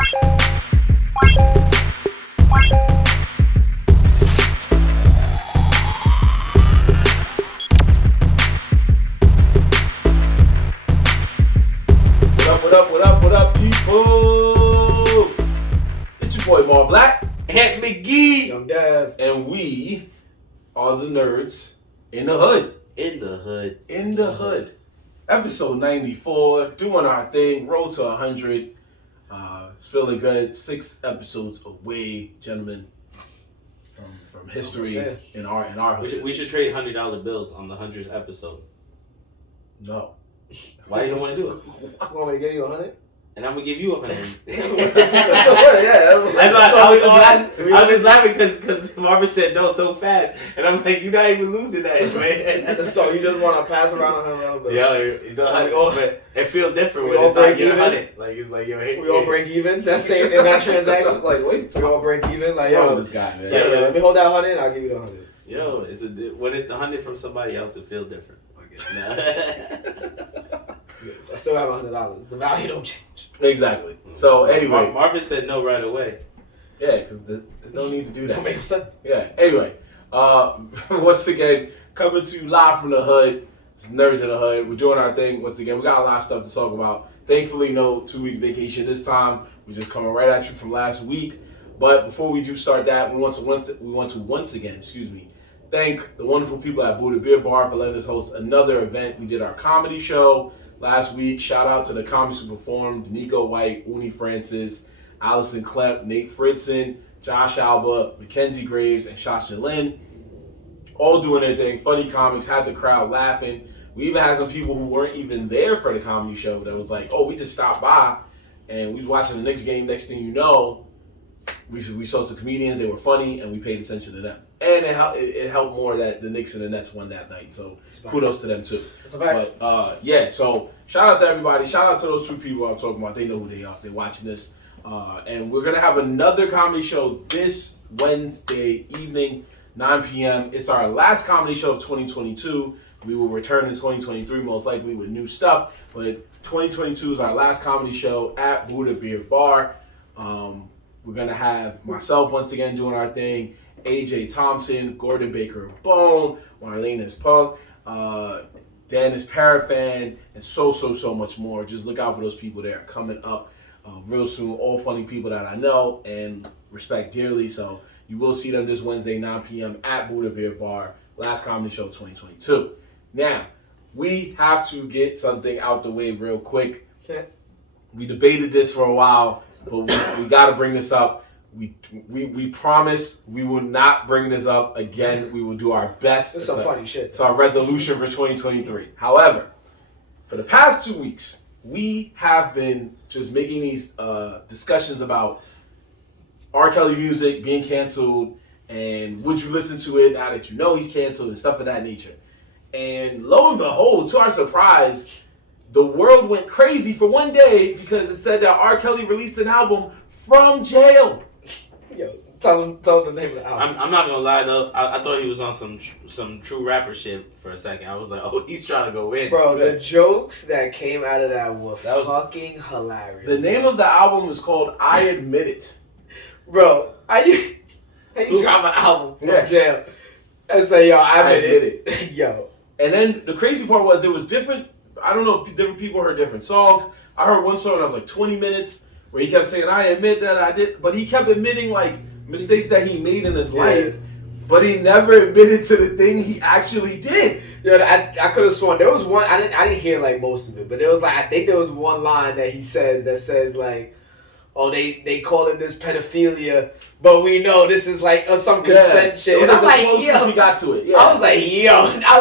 What up, people? It's your boy Marv Black, Ant McGee, Young Dev, and we are the Nerdz in the Hood. In the hood. Episode 94, doing our thing, road to 100. It's feeling good. 6 episodes away, gentlemen, from history in our hood. We should trade $100 bills on the 100th episode. No. Why you don't want to do it? you want me to give you 100? And I'm gonna give you 100. Yeah, That's why I was just laughing because Marvin said no so fast, and I'm like, you're not even losing that, man. So you just want to pass around $100 bills? Yeah, you know, but it feels different we when all it's not break your even? 100. Like it's like we all break even. That's same in that transaction. It's like, wait, we all break even. Like, yo, yo, this guy, man. like, let me hold that 100 and I'll give you the 100. Yo, when it's the 100 from somebody else, it feels different. Yes, I still have $100. The value don't change. Exactly. So anyway, Marvin said no right away. Yeah, because there's no need to do that. Don't make sense. Yeah. Anyway, once again, coming to you live from the hood. It's Nerdz in the Hood. We're doing our thing. Once again, we got a lot of stuff to talk about. Thankfully, no 2-week vacation this time. We're just coming right at you from last week. But before we do start that, we want to once again, thank the wonderful people at Buddha Beer Bar for letting us host another event. We did our comedy show last week. Shout out to the comics who performed: Nico White, Uni Francis, Allison Klepp, Nate Fritzen, Josh Alba, Mackenzie Graves, and Shasha Lynn. All doing their thing. Funny comics, had the crowd laughing. We even had some people who weren't even there for the comedy show that was like, oh, we just stopped by and we was watching the Knicks game. Next thing you know, we saw some comedians. They were funny and we paid attention to them. And it helped more that the Knicks and the Nets won that night. So kudos to them too. That's a fact. But so shout out to everybody. Shout out to those 2 people I'm talking about. They know who they are. They're watching this. And we're going to have another comedy show this Wednesday evening, 9 p.m. It's our last comedy show of 2022. We will return in 2023 most likely with new stuff. But 2022 is our last comedy show at Buddha Beer Bar. We're going to have myself once again doing our thing. AJ Thompson, Gordon Baker Bone, Marlene is Punk, Dennis Parafan, and so much more. Just look out for those people that are coming up real soon. All funny people that I know and respect dearly. So you will see them this Wednesday, 9 p.m. at Buddha Beer Bar. Last comedy show 2022. Now, we have to get something out the way real quick. We debated this for a while, but we got to bring this up. We promise we will not bring this up again. We will do our best. This is some funny shit. It's our resolution for 2023. However, for the past 2 weeks, we have been just making these discussions about R. Kelly music being canceled and would you listen to it now that you know he's canceled and stuff of that nature. And lo and behold, to our surprise, the world went crazy for one day because it said that R. Kelly released an album from jail. Yo, tell them the name of the album. I'm not gonna lie though. I thought he was on some true rapper shit for a second. I was like, oh, he's trying to go in. Bro, the jokes that came out of that were fucking hilarious. The name of the album is called I Admit It. Bro, how you drop an album from jail and say, yo, I admit it. Yo. And then the crazy part was it was different. I don't know if different people heard different songs. I heard one song that was like 20 minutes where he kept saying, I admit that I did. But he kept admitting like mistakes that he made in his life. But he never admitted to the thing he actually did. Yo, I could have sworn there was one. I didn't hear like most of it, but there was like I think there was one line that he says that says like, "Oh, they calling this pedophilia, but we know this is like some consent shit." It was and like I'm the closest we got to it. Yeah. I was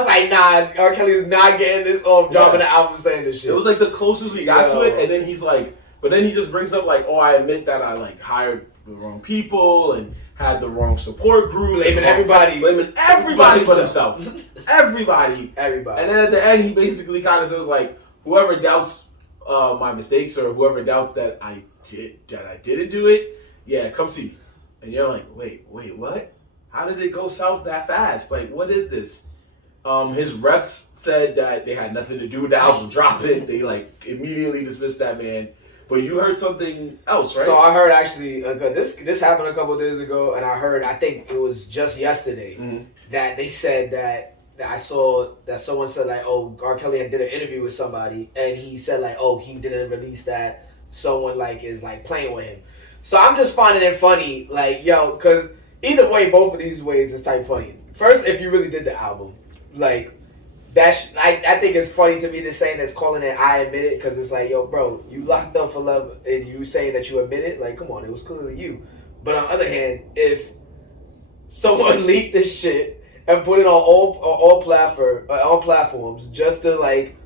like, nah, R. Kelly's not getting this off dropping the album saying this shit. It was like the closest we got to it, and then he's like, but then he just brings up like, "Oh, I admit that I like hired the wrong people and had the wrong support group, blaming everybody but himself, everybody." And then at the end, he basically kind of says like, "Whoever doubts my mistakes or whoever doubts that I didn't do it, yeah, come see me." And you're like, wait, what? How did it go south that fast? Like, what is this? His reps said that they had nothing to do with the album dropping. They like immediately dismissed that man. But you heard something else, right? So I heard actually this happened a couple of days ago, and I think it was just yesterday that they said that I saw that someone said like, oh, R. Kelly did an interview with somebody, and he said like, oh, he didn't release that. Someone like is like playing with him. So I'm just finding it funny, like yo, because either way, both of these ways is type funny. First, if you really did the album, like. I think it's funny to me to saying that's calling it I admit it because it's like yo bro you locked up for love and you saying that you admit it like come on it was clearly you, but on the other hand if someone leaked this shit and put it on all platforms just to like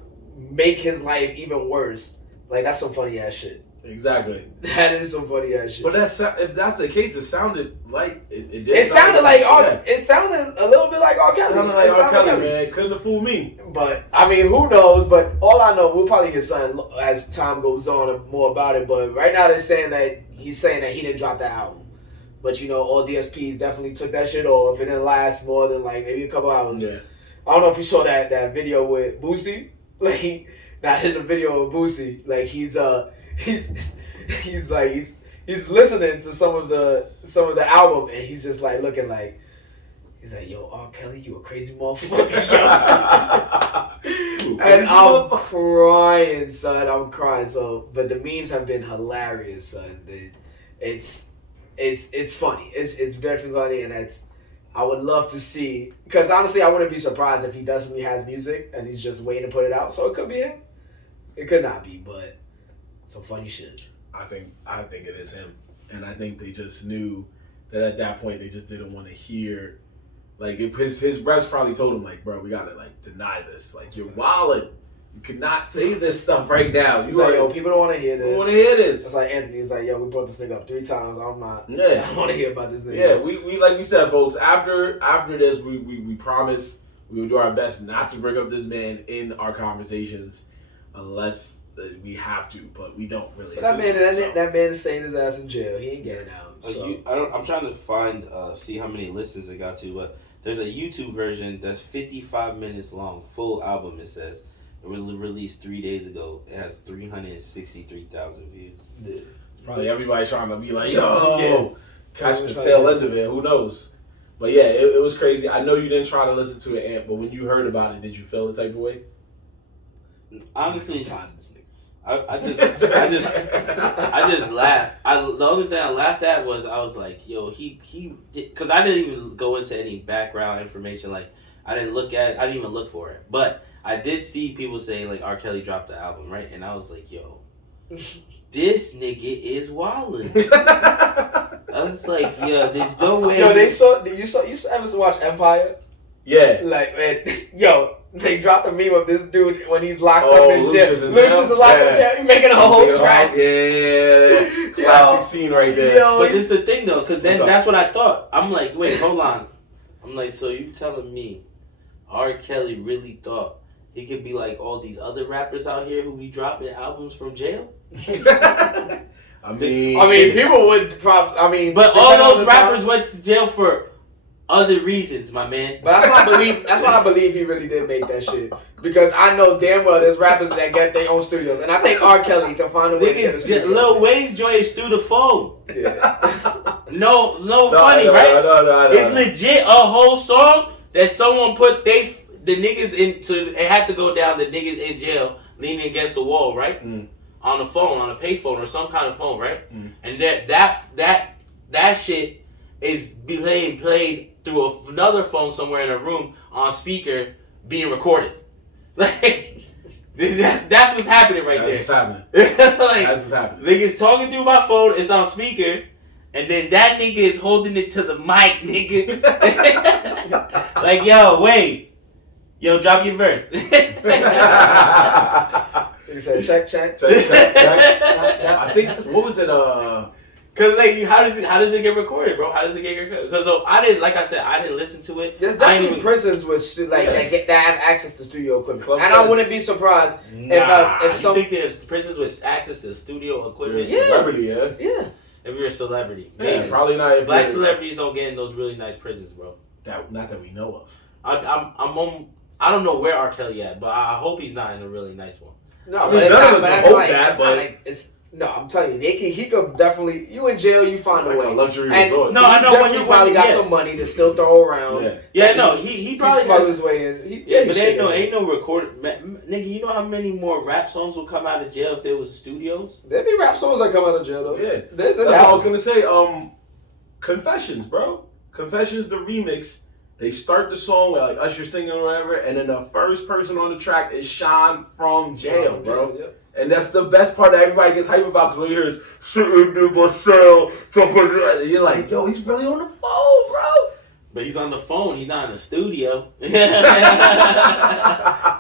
make his life even worse, like that's some funny ass shit. Exactly. That is some funny ass shit. But if that's the case, it sounded like it did. It sounded like it sounded a little bit like R. Kelly. It sounded like R. Kelly, man. Couldn't have fooled me. But I mean, who knows? But all I know, we'll probably get something as time goes on more about it. But right now, they're saying that he's saying that he didn't drop that album. But you know, all DSPs definitely took that shit off. It didn't last more than like maybe a couple hours. Yeah. I don't know if you saw that video with Boosie. Like that is a video of Boosie. Like he's listening to some of the album and he's just like looking like he's like yo R. Kelly you a crazy motherfucker and I'm crying son I'm crying so but the memes have been hilarious son it's funny it's definitely funny and I would love to see because honestly I wouldn't be surprised if he definitely has music and he's just waiting to put it out so it could be him it could not be but some funny shit. I think it is him, and I think they just knew that at that point they just didn't want to hear, like his reps probably told him like, bro, we gotta like deny this, like you're wildin', you cannot say this stuff right now. He's like, yo, people don't want to hear this. Don't want to hear this. It's like Anthony. He's like, yo, we brought this nigga up 3 times. I'm not. Yeah, I don't want to hear about this nigga. Yeah, we like we said, folks. After this, we promise we will do our best not to bring up this man in our conversations, unless. We have to, but we don't really. But that man is staying his ass in jail. He ain't getting out. So. I'm trying to find, see how many listens it got to, but there's a YouTube version that's 55 minutes long, full album. It says it was released 3 days ago. It has 363,000 views. Yeah. Probably everybody trying to be like, yo, catch the tail end of it. Who knows? But yeah, it was crazy. I know you didn't try to listen to it, Ant, but when you heard about it, did you feel the type of way? Honestly, I just laughed. The only thing I laughed at was I was like, yo, he because I didn't even go into any background information. Like I didn't even look for it. But I did see people saying like R. Kelly dropped the album, right? And I was like, yo, this nigga is wildin'. I was like, yo, there's no way. Yo, you ever watch Empire? Yeah. Like man, yo. They dropped a meme of this dude when he's locked up in jail. Lucius is locked up in jail. He's making a whole track. Yeah. Classic scene right there. Yo, but this is the thing though, because then that's what I thought. I'm like, wait, hold on. I'm like, so you telling me R. Kelly really thought he could be like all these other rappers out here who be dropping albums from jail? I mean, people would probably. But all those rappers went to jail for other reasons, my man. But that's why I believe he really did make that shit. Because I know damn well there's rappers that get their own studios, and I think R. Kelly can find a way to get a studio. Lil Wayne's joint is through the phone. Yeah. no, funny, right? No. It's legit a whole song that someone put the niggas into. It had to go down. The niggas in jail leaning against the wall, right? On the phone, on a payphone or some kind of phone, right? And that shit is being played through another phone somewhere in a room on speaker being recorded. Like, that's what's happening right there. That's what's happening. Like, that's what's happening. Nigga's talking through my phone, it's on speaker, and then that nigga is holding it to the mic, nigga. Like, yo, wait. Yo, drop your verse. He said, check. I think, what was it, Cause like how does it get recorded, bro? How does it get recorded? Cause I didn't listen to it. There's definitely prisons with that have access to studio equipment, and I wouldn't be surprised if some. You think there's prisons with access to studio equipment? Yeah. Celebrity, yeah. If you're a celebrity, yeah, probably not. If Black celebrities don't get in those really nice prisons, bro. Not that we know of. I don't know where R. Kelly at, but I hope he's not in a really nice one. No, but it's not. But No, I'm telling you, he could definitely. You in jail, you find a Like way. a luxury And resort. No, I know when you you probably got yeah. some money to still throw around. Yeah. Yeah, no, he probably smuggled his way in. Yeah, he but should ain't no recorded. Nigga, you know how many more rap songs will come out of jail if there was studios? There'd be rap songs that come out of jail though. Yeah. That's what I was gonna say. Confessions, bro. Confessions, the remix. They start the song with like Usher singing or whatever, and then the first person on the track is Sean from jail, bro. Yep. And that's the best part that everybody gets hype about because all you hear is sitting in my cell. And you're like, yo, he's really on the phone, bro. But he's on the phone. He's not in the studio. That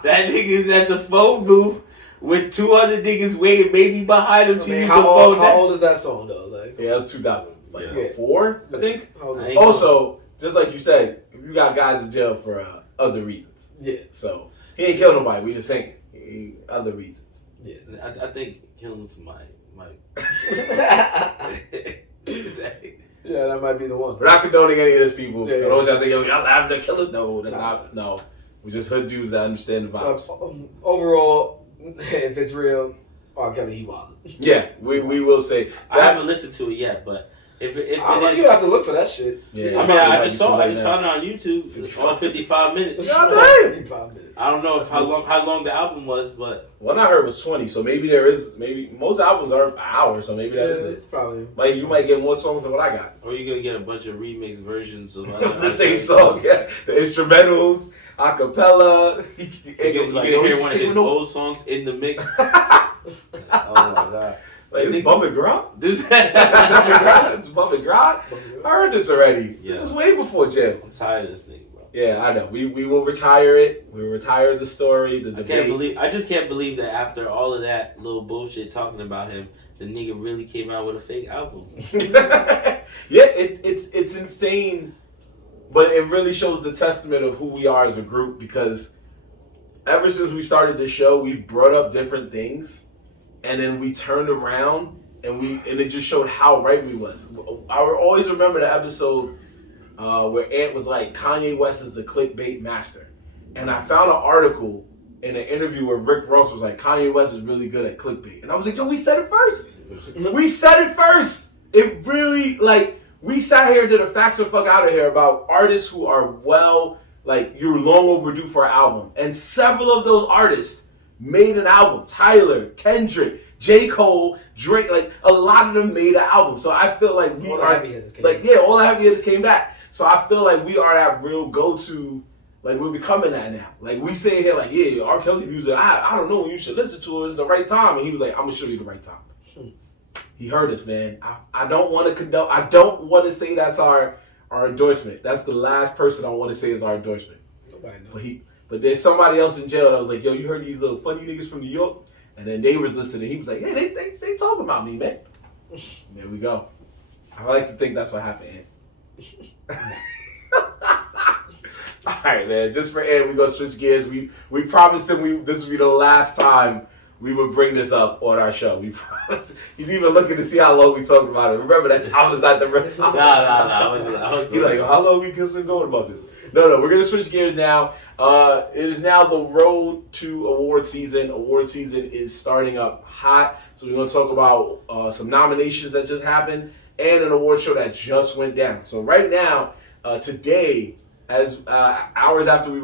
nigga's at the phone booth with 2 other niggas waiting maybe behind him to use the phone. How old is that song though? Like, Yeah, that's 2004, I think. Ain't Also, just like you said, you got guys in jail for other reasons. Yeah. So he ain't killed nobody. We just saying other reasons. Yeah, I think killing my. Yeah, that might be the one. We're not condoning any of this, people. Yeah, yeah. Those y'all think, yo, y'all having to kill him? No, that's not. No, we just hood dudes that understand the vibes. Overall, if it's real, R. Kelly, he wild. Yeah, we will say. I haven't listened to it yet, but if it is, you have to look for that shit. Yeah, I mean, I just saw it. I just found it on YouTube. It's on 55 minutes. God damn. 55 minutes. I don't know if how long the album was, but One I heard was 20, so maybe most albums are an hour, so maybe that is it. Probably. Like you might get more songs than what I got. or you're gonna get a bunch of remix versions of It's the same song, yeah. The instrumentals, acapella. You can hear one of his old songs in the mix. Oh my god! Like it's bumping grind. This It's bumping grind. I heard this already. Yeah. This was way before jail. I'm tired of this nigga, bro. Yeah, I know. We will retire it. We will retire the story, the debate. I just can't believe that after all of that little bullshit talking about him, the nigga really came out with a fake album. Yeah, it's insane, but it really shows the testament of who we are as a group because ever since we started this show, we've brought up different things, and then we turned around and it just showed how right we was. I will always remember the episode where Ant was like, Kanye West is the clickbait master, and I found an article in an interview where Rick Ross was like, Kanye West is really good at clickbait, and I was like, yo, we said it first. We said it first. It really, like, we sat here and did a facts the fuck out of here about artists who are you're long overdue for an album. And several of those artists made an album. Tyler, Kendrick, J. Cole, Drake, like, a lot of them made an album. So I feel like all the heavy hitters came back. So I feel like we are that real go-to, like, we're becoming that now. Like, we say here, like, yeah, R. Kelly music, I don't know when you should listen to it. It's the right time. And he was like, I'm going to show you the right time. He heard us, man. I don't want to condone. I don't want to say that's our endorsement. That's the last person I want to say is our endorsement. Nobody knows. But there's somebody else in jail that was like, yo, you heard these little funny niggas from New York? And then they was listening. He was like, hey, they talking about me, man. There we go. I like to think that's what happened, Ant. All right, man. Just for Ant, we gonna switch gears. We promised him this would be the last time we would bring this up on our show. We promise. He's even looking to see how long we talked about it. Remember that time was not the real time. Nah. He's like, how long we still going about this? No, we're gonna switch gears now. It is now the road to award season. Award season is starting up hot. So we're gonna talk about some nominations that just happened and an award show that just went down. So right now, today, as hours after we're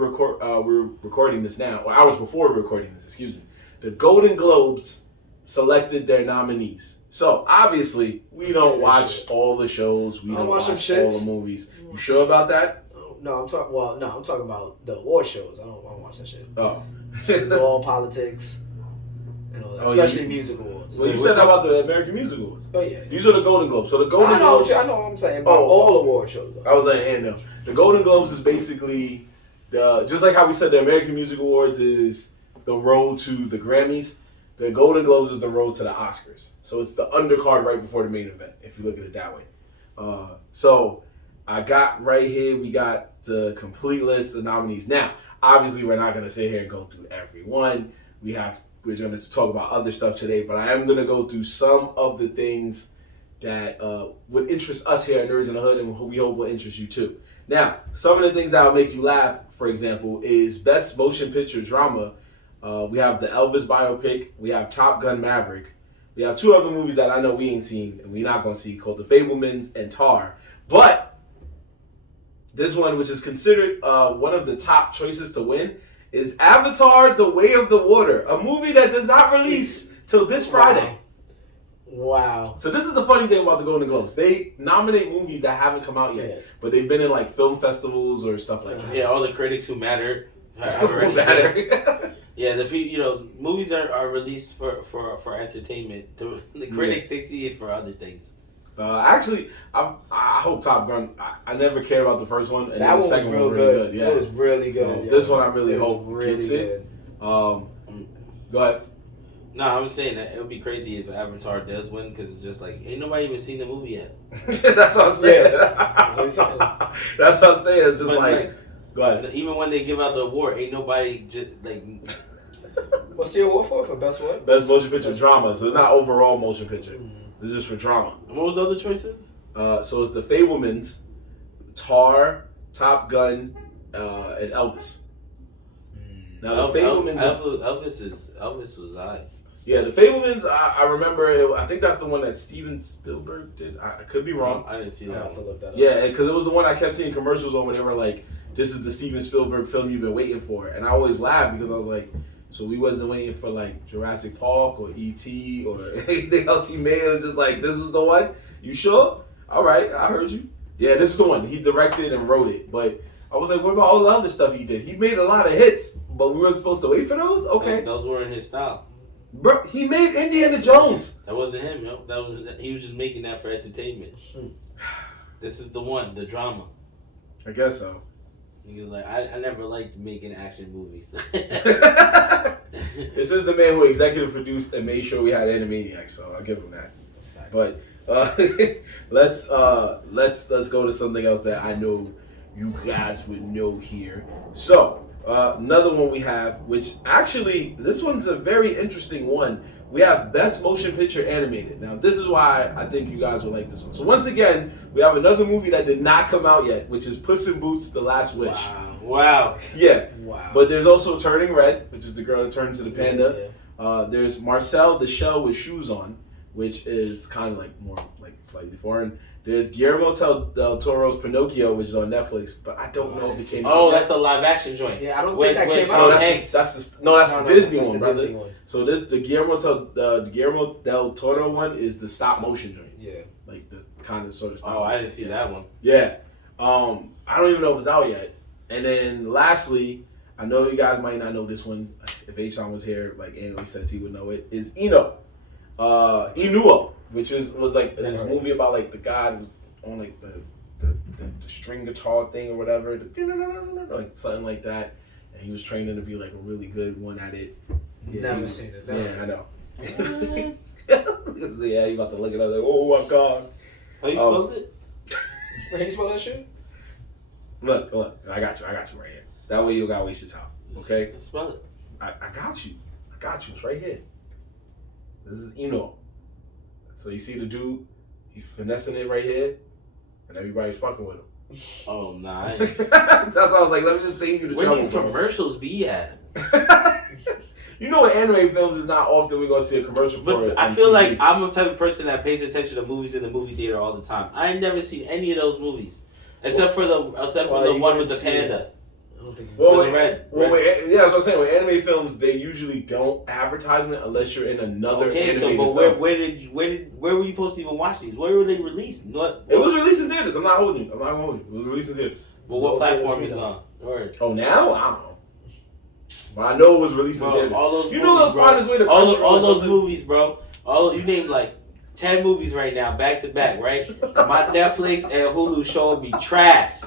recording this now, or hours before we're recording this, excuse me. The Golden Globes selected their nominees. So, obviously, we don't watch all the shows. We don't watch all the movies. You sure about that? No, I'm talking about the award shows. I don't watch that shit. Oh. It's all politics and all that, especially music awards. Well, you said that about the American Music Awards. Oh, yeah. These are the Golden Globes. So, the Golden Globes... I know what I'm saying about all award shows. Though. I was like, no. The Golden Globes is basically... just like how we said the American Music Awards is... the road to the Grammys. The Golden Globes is the road to the Oscars. So it's the undercard right before the main event, if you look at it that way. So I got right here, we got the complete list of nominees. Now, obviously, we're not going to sit here and go through every one. We're going to talk about other stuff today, but I am going to go through some of the things that would interest us here at Nerds in the Hood and we hope will interest you too. Now, some of the things that will make you laugh, for example, is Best Motion Picture Drama. We have the Elvis biopic. We have Top Gun Maverick. We we have two other movies that I know we ain't seen and we not gonna see called The Fabelmans and Tar. But this one, which is considered one of the top choices to win, is Avatar: The Way of the Water, a movie that does not release till this Friday. Wow. So this is the funny thing about the Golden Globes. They nominate movies that haven't come out yet, but they've been in like film festivals or stuff like that. Yeah, all the critics who matter. Yeah, movies are released for entertainment. The critics, they see it for other things. Actually, I hope Top Gun. I never cared about the first one, and that the one second was one was real really good. good. Yeah, it was really good. So this one I really hope really gets good. it. Go ahead. No, I was saying that it would be crazy if Avatar does win because it's just like ain't nobody even seen the movie yet. That's what I'm saying. That's what I'm saying. That's what I'm saying. It's just like, go ahead. Even when they give out the award, ain't nobody just like. What's the award for best what? Best motion picture drama. So it's not overall motion picture. This is for drama. And what was the other choices? So it's The Fabelmans, Tar, Top Gun, and Elvis. Now the Fabelmans. Elvis was I. Yeah, The Fabelmans. I remember. I think that's the one that Steven Spielberg did. I could be wrong. I didn't see that. I have to look that up. Yeah, because it was the one I kept seeing commercials on where they were like, "This is the Steven Spielberg film you've been waiting for," and I always laughed because I was like, "So we wasn't waiting for like Jurassic Park or E.T. or anything else he made. It was just like, this is the one. You sure? All right, I heard you. Yeah, this is the one. He directed and wrote it, but." I was like, what about all the other stuff he did? He made a lot of hits, but we were supposed to wait for those? Okay. Those weren't his style. Bro, he made Indiana Jones. That wasn't him, yo. He was just making that for entertainment. This is the one, the drama. I guess so. He was like, I never liked making action movies. This is the man who executive produced and made sure we had Animaniacs, so I'll give him that. But let's go to something else that I know you guys would know here. So, another one we have, which actually, this one's a very interesting one. We have Best Motion Picture Animated. Now, this is why I think you guys will like this one. So, once again, we have another movie that did not come out yet, which is Puss in Boots: The Last Wish. Wow. Yeah. Wow. But there's also Turning Red, which is the girl that turns into the panda. Yeah. There's Marcel the Shell with Shoes On, which is kind of like more like slightly foreign. There's Guillermo del Toro's Pinocchio, which is on Netflix, but I don't know if it came out. Oh, that's a live action joint. Yeah, I don't think that came out. That's the Disney one, brother. Disney one. So the Guillermo del Toro one is the stop motion joint. Yeah. Like the kind of sort of stop. Oh, I didn't see that one. Yeah. I don't even know if it's out yet. And then lastly, I know you guys might not know this one. If H-Sean was here, like Anthony says he would know it, is Inuo, which was like this movie about like the guy who's on like the string guitar thing or whatever, like something like that, and he was training to be like a really good one at it. Yeah, never seen it. Yeah, I know. Yeah, you about to look it up like, oh my god. Oh, you spelled it? How you spell that shit? Look, I got you right here. That way you gotta waste your time. Okay? Just spell it. I got you. It's right here. This is Eno. So you see the dude, he's finessing it right here, and everybody's fucking with him. Oh, nice. That's why I was like, let me just save you the trouble. Where these commercials be at? You know, in anime films, it's not often we're gonna see a commercial for it. I feel like I'm the type of person that pays attention to movies in the movie theater all the time. I ain't never seen any of those movies, except for the one with the panda. I don't think red. Yeah, that's what I'm saying. With anime films, they usually don't advertisement unless you're in another animated film. Where were you supposed to even watch these? Where were they released? What? It was released in theaters. I'm not holding you. It was released in theaters. Well, what platform is on? Oh, now? I don't know. But I know it was released in theaters. All those you know they'll find this way to all those movies, bro. You named like 10 movies right now, back to back, right? My Netflix and Hulu showing me trash.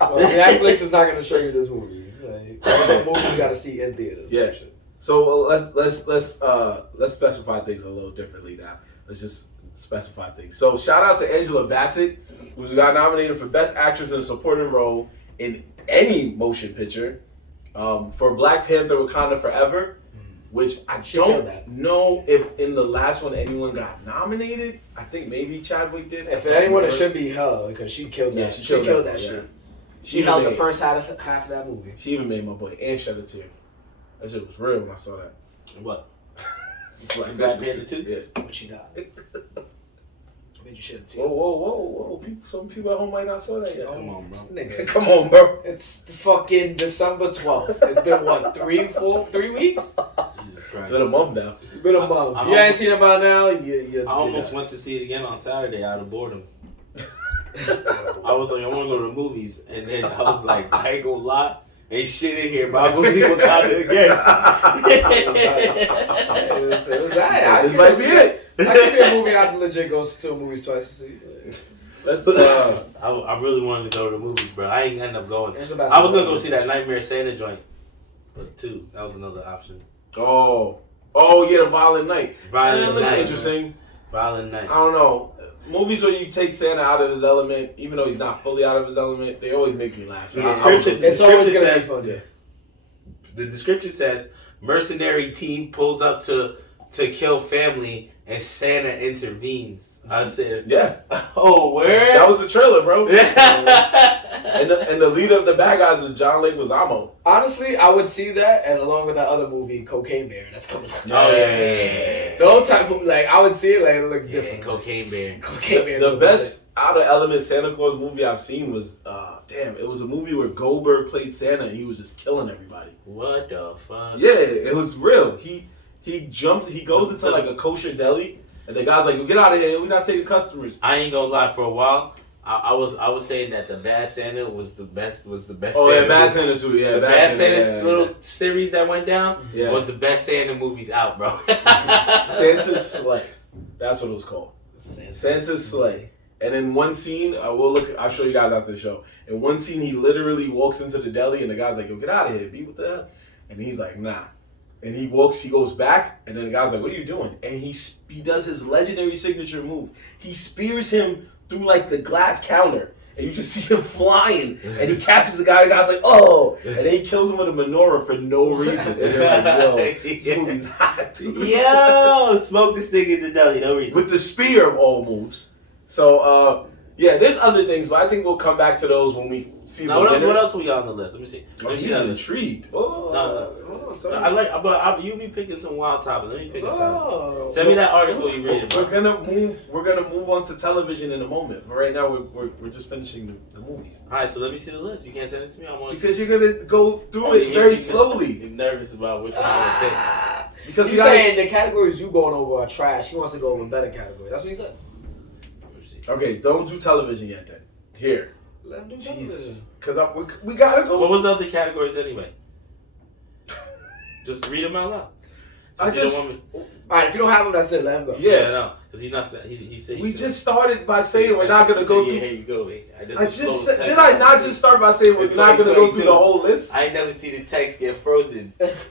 Well, Netflix is not going to show you this movie. Like, some movies you got to see in theaters. Yeah. So let's specify things a little differently now. Let's just specify things. So shout out to Angela Bassett, who got nominated for Best Actress in a Supporting Role in any motion picture for Black Panther: Wakanda Forever, which I don't know if in the last one anyone got nominated. I think maybe Chadwick did. If anyone, it should be her because she killed that. Yeah, she killed that shit. She held the first half of that movie. She even made my boy and shed a tear. That shit was real when I saw that. What? Black Panther 2? Yeah. But she died. I mean, you should have seen. Whoa. Some people at home might not saw that yet. Come on, bro. Nigga. Come on, bro. It's fucking December 12th. It's been what, 3 weeks? Jesus Christ. It's been a month now. It's been a month. I You ain't seen it by now? You I almost went to see it again on Saturday out of boredom. I was like, I want to go to the movies, and then I was like, I ain't gonna lie, ain't shit in here, but I'm gonna see Wakanda again. It was that. This might be it. That could be a movie I'd legit go to movies twice to see. Let's. I really wanted to go to the movies, bro. I ain't end up going. I was gonna go see that Nightmare Santa joint, but two, that was another option. Oh yeah, the Violent Night. That looks interesting. Violent Night. I don't know. Movies where you take Santa out of his element, even though he's not fully out of his element, they always make me laugh. So It's always gonna be fun. Yeah. The description says mercenary team pulls up to kill family and Santa intervenes. I said, Yeah. oh, where? That was the trailer, bro. and the leader of the bad guys is John Leguizamo. Honestly, I would see that, and along with that other movie, Cocaine Bear, that's coming out. Oh, yeah. Those type of, like, I would see it, like, it looks different. Cocaine Bear. Cocaine Bear. The best out of element Santa Claus movie I've seen was, it was a movie where Goldberg played Santa and he was just killing everybody. What the fuck? Yeah, it was real. He goes into like a kosher deli, and the guy's like, "Get out of here! We're not taking customers." I ain't gonna lie. For a while, I was saying that the Bad Santa was the best. Oh Santa yeah, Bad Santa too. Yeah, the Bad Santa's yeah, little series that went down Yeah. was the best Santa movies out, bro. Santa's Sleigh. That's what it was called. Santa's Sleigh. And in one scene, I'll show you guys after the show. In one scene, he literally walks into the deli, and the guy's like, "Yo, get out of here, be with the hell?" And he's like, "Nah." And he goes back, and then the guy's like, "What are you doing?" And he does his legendary signature move. He spears him through like the glass counter, and you just see him flying, and he catches the guy. The guy's like, "Oh!" And then he kills him with a menorah for no reason. And they're like, "Yo, this movie's hot, dude." Yo, smoke this nigga in the deli, no reason. With the spear of all moves. So, yeah, there's other things, but I think we'll come back to those when we see the winners. What else we got on the list? Let me see. He's intrigued. But you be picking some wild topics. Let me pick a topic. Send me that article you read, bro. We're gonna move on to television in a moment. But right now we're just finishing the movies. All right, so let me see the list. You can't send it to me. I want because you're gonna go through it very slowly. You're nervous about which one I pick. Because he's saying the categories you going over are trash. He wants to go over better categories. That's what he said. Okay, don't do television yet then. Here. Let him do Jesus. Because we gotta go. What was the other categories anyway? Just read them out loud. Alright, if you don't have them, that's it. Let him go. Yeah, no. Because he's not saying. He said. We just started by saying we're not gonna go through. Here you go. Did I not just start by saying we're not gonna go through the whole list? I ain't never seen the text get frozen. It's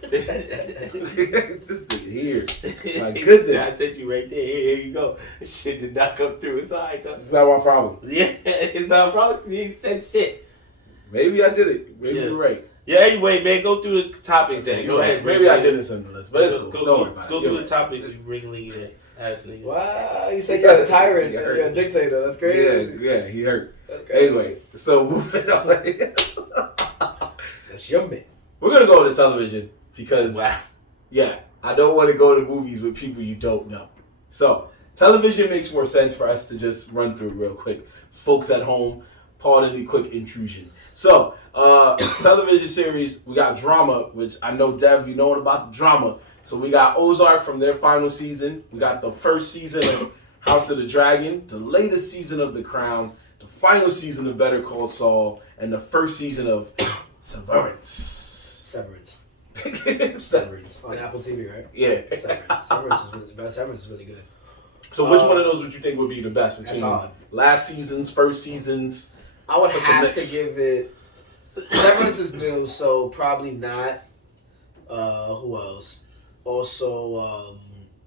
just here. My goodness. goodness. I sent you right there. Here you go. Shit did not come through. It's alright though. It's not my problem. Yeah, it's not a problem. He said shit. Maybe I did it. Maybe you're right. Yeah, anyway, man, go through the topics then. Go ahead. Maybe I didn't send the list, but it's cool. Don't worry about it. Go through the topics, you ringling ass nigga. Wow, you said you're a tyrant. You're a dictator. That's crazy. Yeah, he hurt. Anyway, so moving on. That's your man. We're going to go to television because, I don't want to go to movies with people you don't know. So, television makes more sense for us to just run through real quick. Folks at home, pardon the quick intrusion. So, television series, we got drama, which I know, Dev, you know about the drama. So we got Ozark from their final season. We got the first season of House of the Dragon, the latest season of The Crown, the final season of Better Call Saul, and the first season of Severance. Severance. Severance. On Apple TV, right? Yeah. Severance is really good. So which one of those would you think would be the best between hard. last seasons, first seasons? I would have to give it. Severance is new, so probably not. Who else? Also,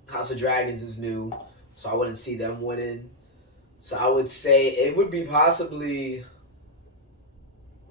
House of Dragons is new, so I wouldn't see them winning. So I would say it would be possibly.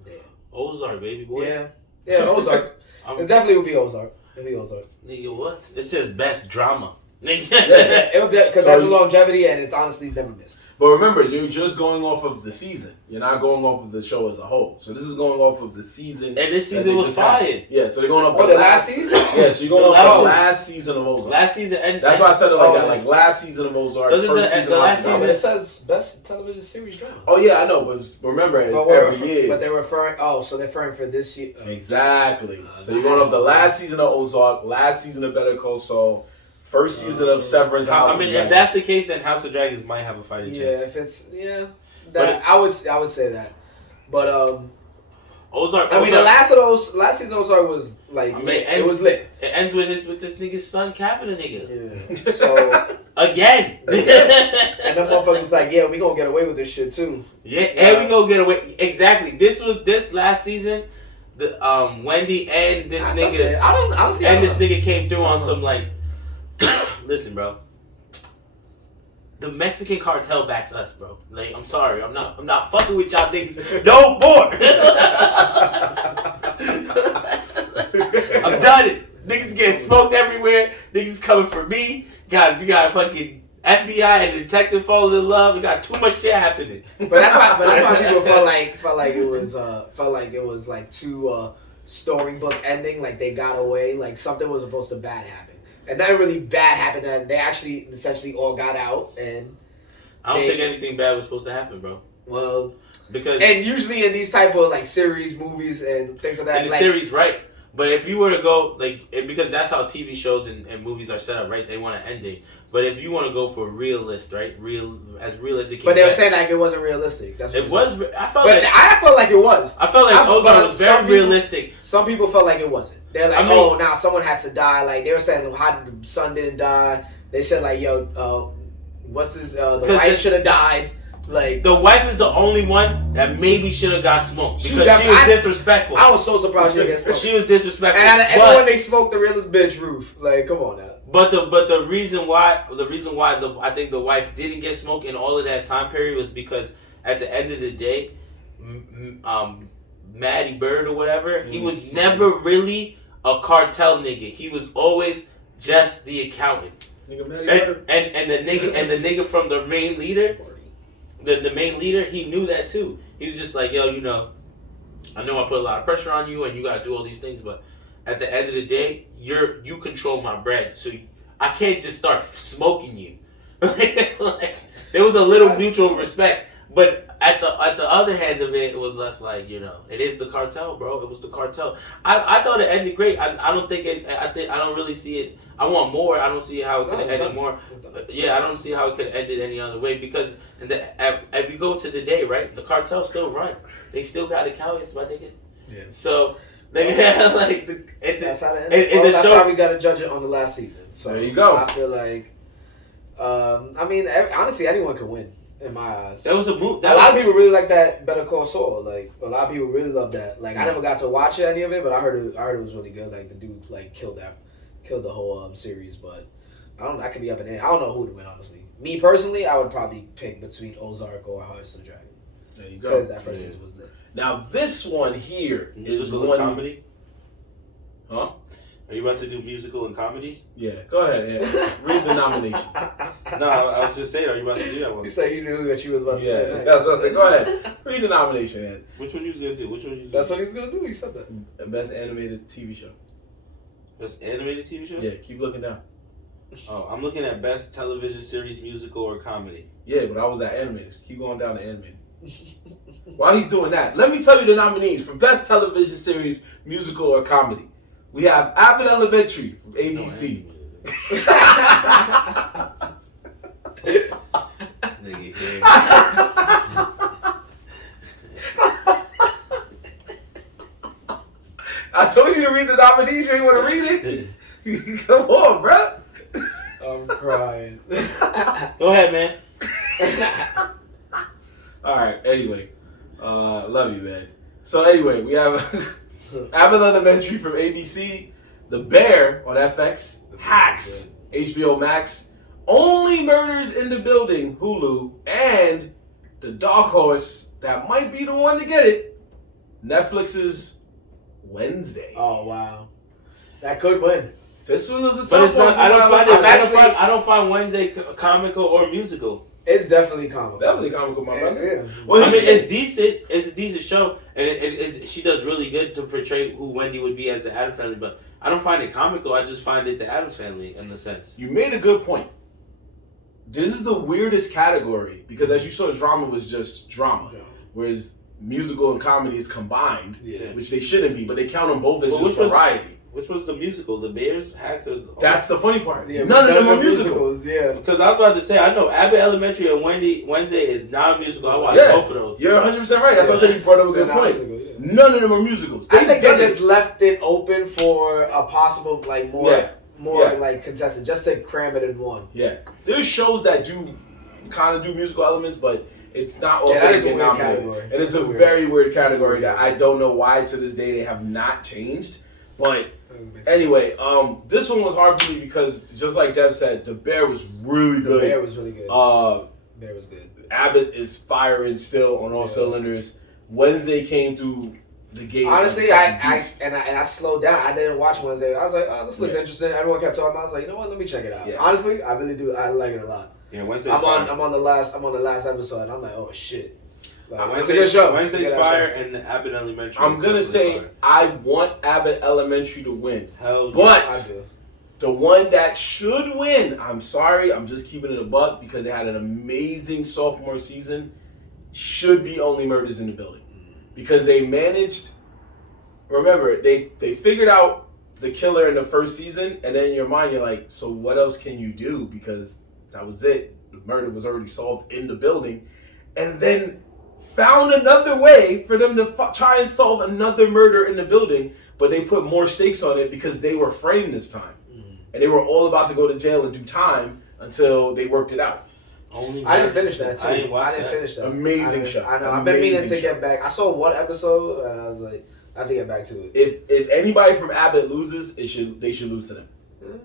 Damn. Ozark, baby boy. Yeah, Ozark. It definitely would be Ozark. It'd be Ozark. Nigga, what? It says best drama. Because that's the longevity, and it's honestly never missed. But remember, you're just going off of the season. You're not going off of the show as a whole. So this is going off of the season. And this season was fire. Yeah, so they're going off the last season? Yeah, so you're going off the last season of Ozark. Last season. And that's why I said it like that. Like last season of Ozark, first season of last Ozark. But it says best television series drama. Oh, yeah, I know. But remember, it's every year. But they're referring... Oh, so they're referring for this year. Exactly. So you're going off the last season of Ozark, last season of Better Call Saul, first season of Severance. I mean, if that's the case, then House of Dragons might have a fighting chance. Yeah, if it's I would say that, but Ozark. I mean, the last season of Ozark was like it was lit. It ends with this nigga's son capping a nigga. Yeah. So again, and them motherfuckers like, yeah, we gonna get away with this shit too. Yeah, and we gonna get away. Exactly. This last season. The Wendy and this nigga. I don't see. And this nigga came through on some like. Listen, bro. The Mexican cartel backs us, bro. Like, I'm sorry, I'm not fucking with y'all niggas no more. I'm done. Niggas getting smoked everywhere. Niggas coming for me. You got fucking FBI and detective falling in love. We got too much shit happening. But that's why people felt like it was like too storybook ending. Like they got away. Like something was supposed to bad happen. And nothing really bad happened. And they actually essentially all got out. And I don't think anything bad was supposed to happen, bro. Well, because and usually in these type of like series, movies, and things like that. In the series, right? But if you were to go because that's how TV shows and movies are set up, right? They want an ending. But if you want to go for realist, right? As real as it can. But they were saying like it wasn't realistic. That's what it was. I felt like it was. I felt like Ozark was very realistic. Some people felt like it wasn't. They're like, now someone has to die. Like they were saying, how did the son didn't die? They said like, what's this? The wife should have died. Like the wife is the only one that maybe should have got smoked because she was disrespectful. I was so surprised she didn't get smoked. She was disrespectful. And everyone they smoked the realest bitch, Ruth. Like, come on now. But the reason why I think the wife didn't get smoked in all of that time period was because at the end of the day, Matty Bird or whatever, he was never really a cartel nigga. He was always just the accountant. And the nigga from the main leader, the main leader, he knew that too. He was just like, yo, I know I put a lot of pressure on you and you gotta do all these things, but at the end of the day, you control my bread, so I can't just start smoking you. Like, there was a little mutual respect, but at the other hand of it, it was less like it is the cartel, bro. It was the cartel. I thought it ended great. I don't think it. I don't really see it. I want more. I don't see how it could have ended more. Yeah, I don't see how it could have ended any other way because if you go to the day, right, the cartel still run. They still got accountants, my nigga. Yeah. So. That's how it ended. That's why we got to judge it on the last season. So there you go. I feel like, I mean, honestly, anyone could win in my eyes. That was a move. A lot of people really like that Better Call Saul. Like a lot of people really love that. Like I never got to watch any of it, but I heard it was really good. Like the dude killed the whole series. But I don't. That could be up in there. I don't know who to win. Honestly, me personally, I would probably pick between Ozark or House of the Dragon. There you go. Because that first season was lit. Now this one here musical is and comedy. Huh? Are you about to do musical and comedies? Yeah, go ahead. Yeah. Read the nominations. No, I was just saying, are you about to do that one? You said you knew what you was about to say. Yeah, that's what I said. Go ahead. Read the nomination, Ed. Which one you was going to do? That's what he was going to do. He said that. Best animated TV show. Best animated TV show? Yeah, keep looking down. Oh, I'm looking at best television series, musical, or comedy. Yeah, but I was at animated. Keep going down to animated. While he's doing that, let me tell you the nominees for best television series, musical, or comedy. We have Abbott Elementary from ABC. This nigga here. I told you to read the nominees. You ain't want to read it. Come on, bro. I'm crying. Go ahead, man. All right. Anyway, love you, man. So anyway, we have Abbott Elementary from ABC, The Bear on FX, Hacks, HBO Max, Only Murders in the Building, Hulu, and the dark horse that might be the one to get it, Netflix's Wednesday. Oh wow, that could win. This one was a But tough it's not. one. I don't find Wednesday comical or musical. It's definitely comical. Definitely comical, my brother. Yeah. Well, I mean, it's decent. It's a decent show, and she does really good to portray who Wendy would be as the Addams Family. But I don't find it comical. I just find it the Addams Family in a sense. You made a good point. This is the weirdest category because, as you saw, drama was just drama, whereas musical and comedy is combined, which they shouldn't be, but they count them both as just variety. Which was the musical? The Bears, Hacks, or That's the funny part. Yeah, None of them are musicals. Yeah. Because I was about to say, I know Abbott Elementary and Wednesday is not a musical. I watched both of those. You're 100% right. That's why I said you brought up a good point. None of them are musicals. I think they just left it open for a possible more like contestant, just to cram it in one. Yeah. There's shows that do kind of do musical elements, but it's not all that is a weird category. And it's a very weird category that I don't know why to this day they have not changed. But anyway, this one was hard for me because just like Dev said, the Bear was really good. The Bear was really good. Bear was good. Abbott is firing still on all cylinders. Wednesday came through the gate. Honestly, I slowed down. I didn't watch Wednesday. I was like, oh, this looks interesting. Everyone kept talking about it. I was like, you know what? Let me check it out. Yeah. Honestly, I really do. I like it a lot. Yeah, Wednesday's I'm on the last episode. And I'm like, oh shit. It's a good show. Wednesday's fire and Abbott Elementary. I'm gonna say fire. I want Abbott Elementary to win. Hell yeah. But the one that should win, I'm sorry, I'm just keeping it a buck because they had an amazing sophomore season, should be Only Murders in the Building. Because they managed, remember, they figured out the killer in the first season, and then in your mind you're like, so what else can you do? Because that was it. The murder was already solved in the building. And then found another way for them to try and solve another murder in the building, but they put more stakes on it because they were framed this time. And they were all about to go to jail and do time until they worked it out. I didn't finish that too. I didn't finish that. Amazing show. I know. I've been meaning to get back. I saw one episode and I was like, I have to get back to it. If anybody from Abbott loses, they should lose to them.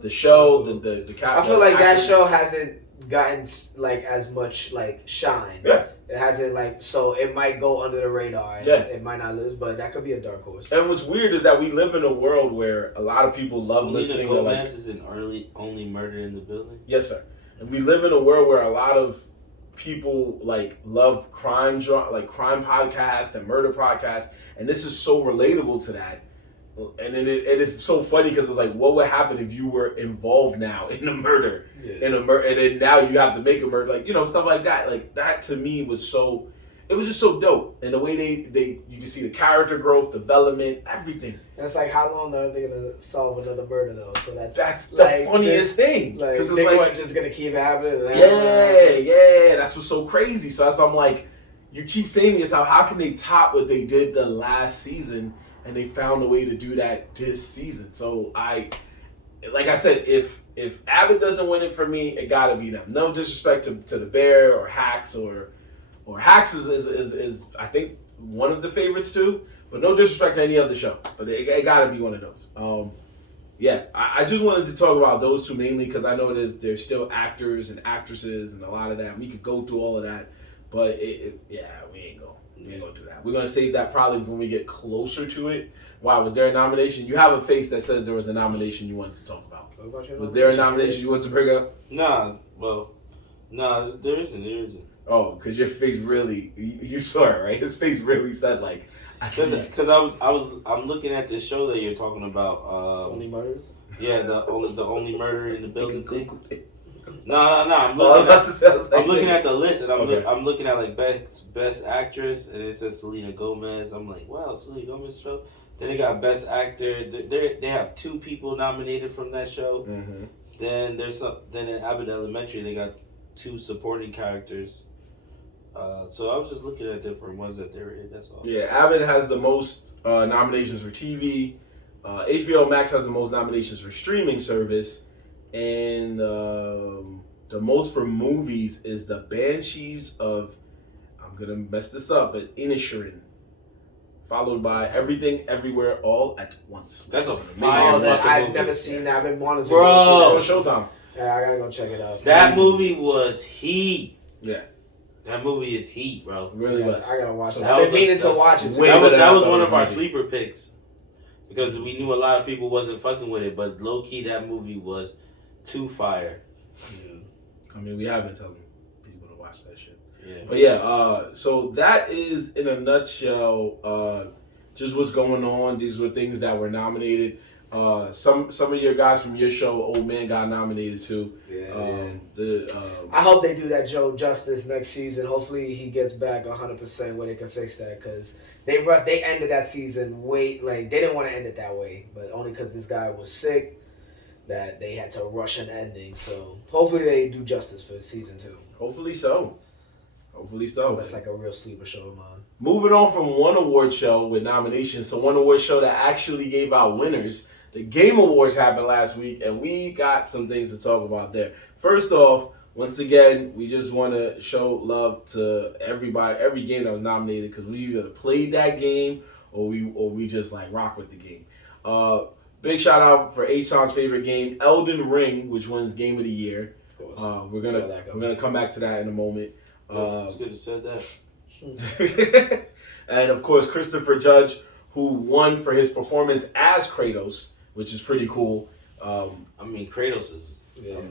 The show, the I feel like that show hasn't gotten like as much like shine. Yeah. It hasn't like, so it might go under the radar. And it might not lose, but that could be a dark horse. And what's weird is that we live in a world where a lot of people love listening to like. Is an Only Murder in the Building. Yes, sir. And we live in a world where a lot of people like love crime podcasts and murder podcasts, and this is so relatable to that. And then it is so funny because it's like, what would happen if you were involved now in a murder, and then now you have to make a murder, like stuff like that. Like that to me was it was just so dope, and the way they you can see the character growth, development, everything. And it's like, how long are they gonna solve another murder though? So that's the funniest thing, because they weren't just gonna keep happening. Yeah, that's what's so crazy. So I'm like, you keep saying to yourself, how can they top what they did the last season? And they found a way to do that this season. So like I said, if Abbott doesn't win it for me, it gotta be them. No disrespect to the Bear or Hacks or Hacks is I think one of the favorites too. But no disrespect to any other show. But it gotta be one of those. I just wanted to talk about those two mainly because I know there's still actors and actresses and a lot of that. And we could go through all of that, but we ain't gonna do that. We're gonna save that probably when we get closer to it. Wow, was there a nomination? You have a face that says there was a nomination you wanted to talk about. Was there a nomination you wanted to bring up? There isn't. Oh, because your face really, you saw it, right? His face really said like. Because I'm looking at this show that you're talking about. Only Murders. Yeah, the only murder in the building thing. No. I'm looking at the list, and I'm looking at like best actress, and it says Selena Gomez. I'm like, wow, Selena Gomez show. Then they got best actor. They have 2 people nominated from that show. Mm-hmm. Then in Abbott Elementary they got 2 supporting characters. So I was just looking at different ones that they're in. That's all. Yeah, Abbott has the most nominations for TV. HBO Max has the most nominations for streaming service. And the most for movies is The Banshees of, I'm going to mess this up, but Inisherin. Followed by Everything, Everywhere, All at Once. That's a fire. I've never seen that. I've been wanting to see it. It's on Showtime. Yeah, I got to go check it out. That movie was heat. Yeah. That movie is heat, bro. It really was. I got to watch it. I've been meaning to watch it. That was one of our sleeper picks. because we knew a lot of people wasn't fucking with it, but low key that movie was too fire. Yeah. I mean, we have been telling people to watch that shit. Yeah. But yeah, so that is in a nutshell just what's going on. These were things that were nominated. Some of your guys from your show, Old Man, got nominated too. Yeah. I hope they do that Joe justice next season. Hopefully he gets back 100% where they can fix that, because they ended that season they didn't want to end it that way, but only because this guy was sick that they had to rush an ending. So hopefully they do justice for season 2. Hopefully so. That's like a real sleeper show of mine. Moving on from one award show with nominations to one award show that actually gave out winners. The Game Awards happened last week, and we got some things to talk about there. First off, once again, we just want to show love to everybody, every game that was nominated, because we either played that game or we just like rock with the game. Big shout out for H-Son's favorite game, Elden Ring, which wins Game of the Year. Of course. We're gonna come back to that in a moment. It's good to say that. And of course, Christopher Judge, who won for his performance as Kratos, which is pretty cool. I mean, Kratos is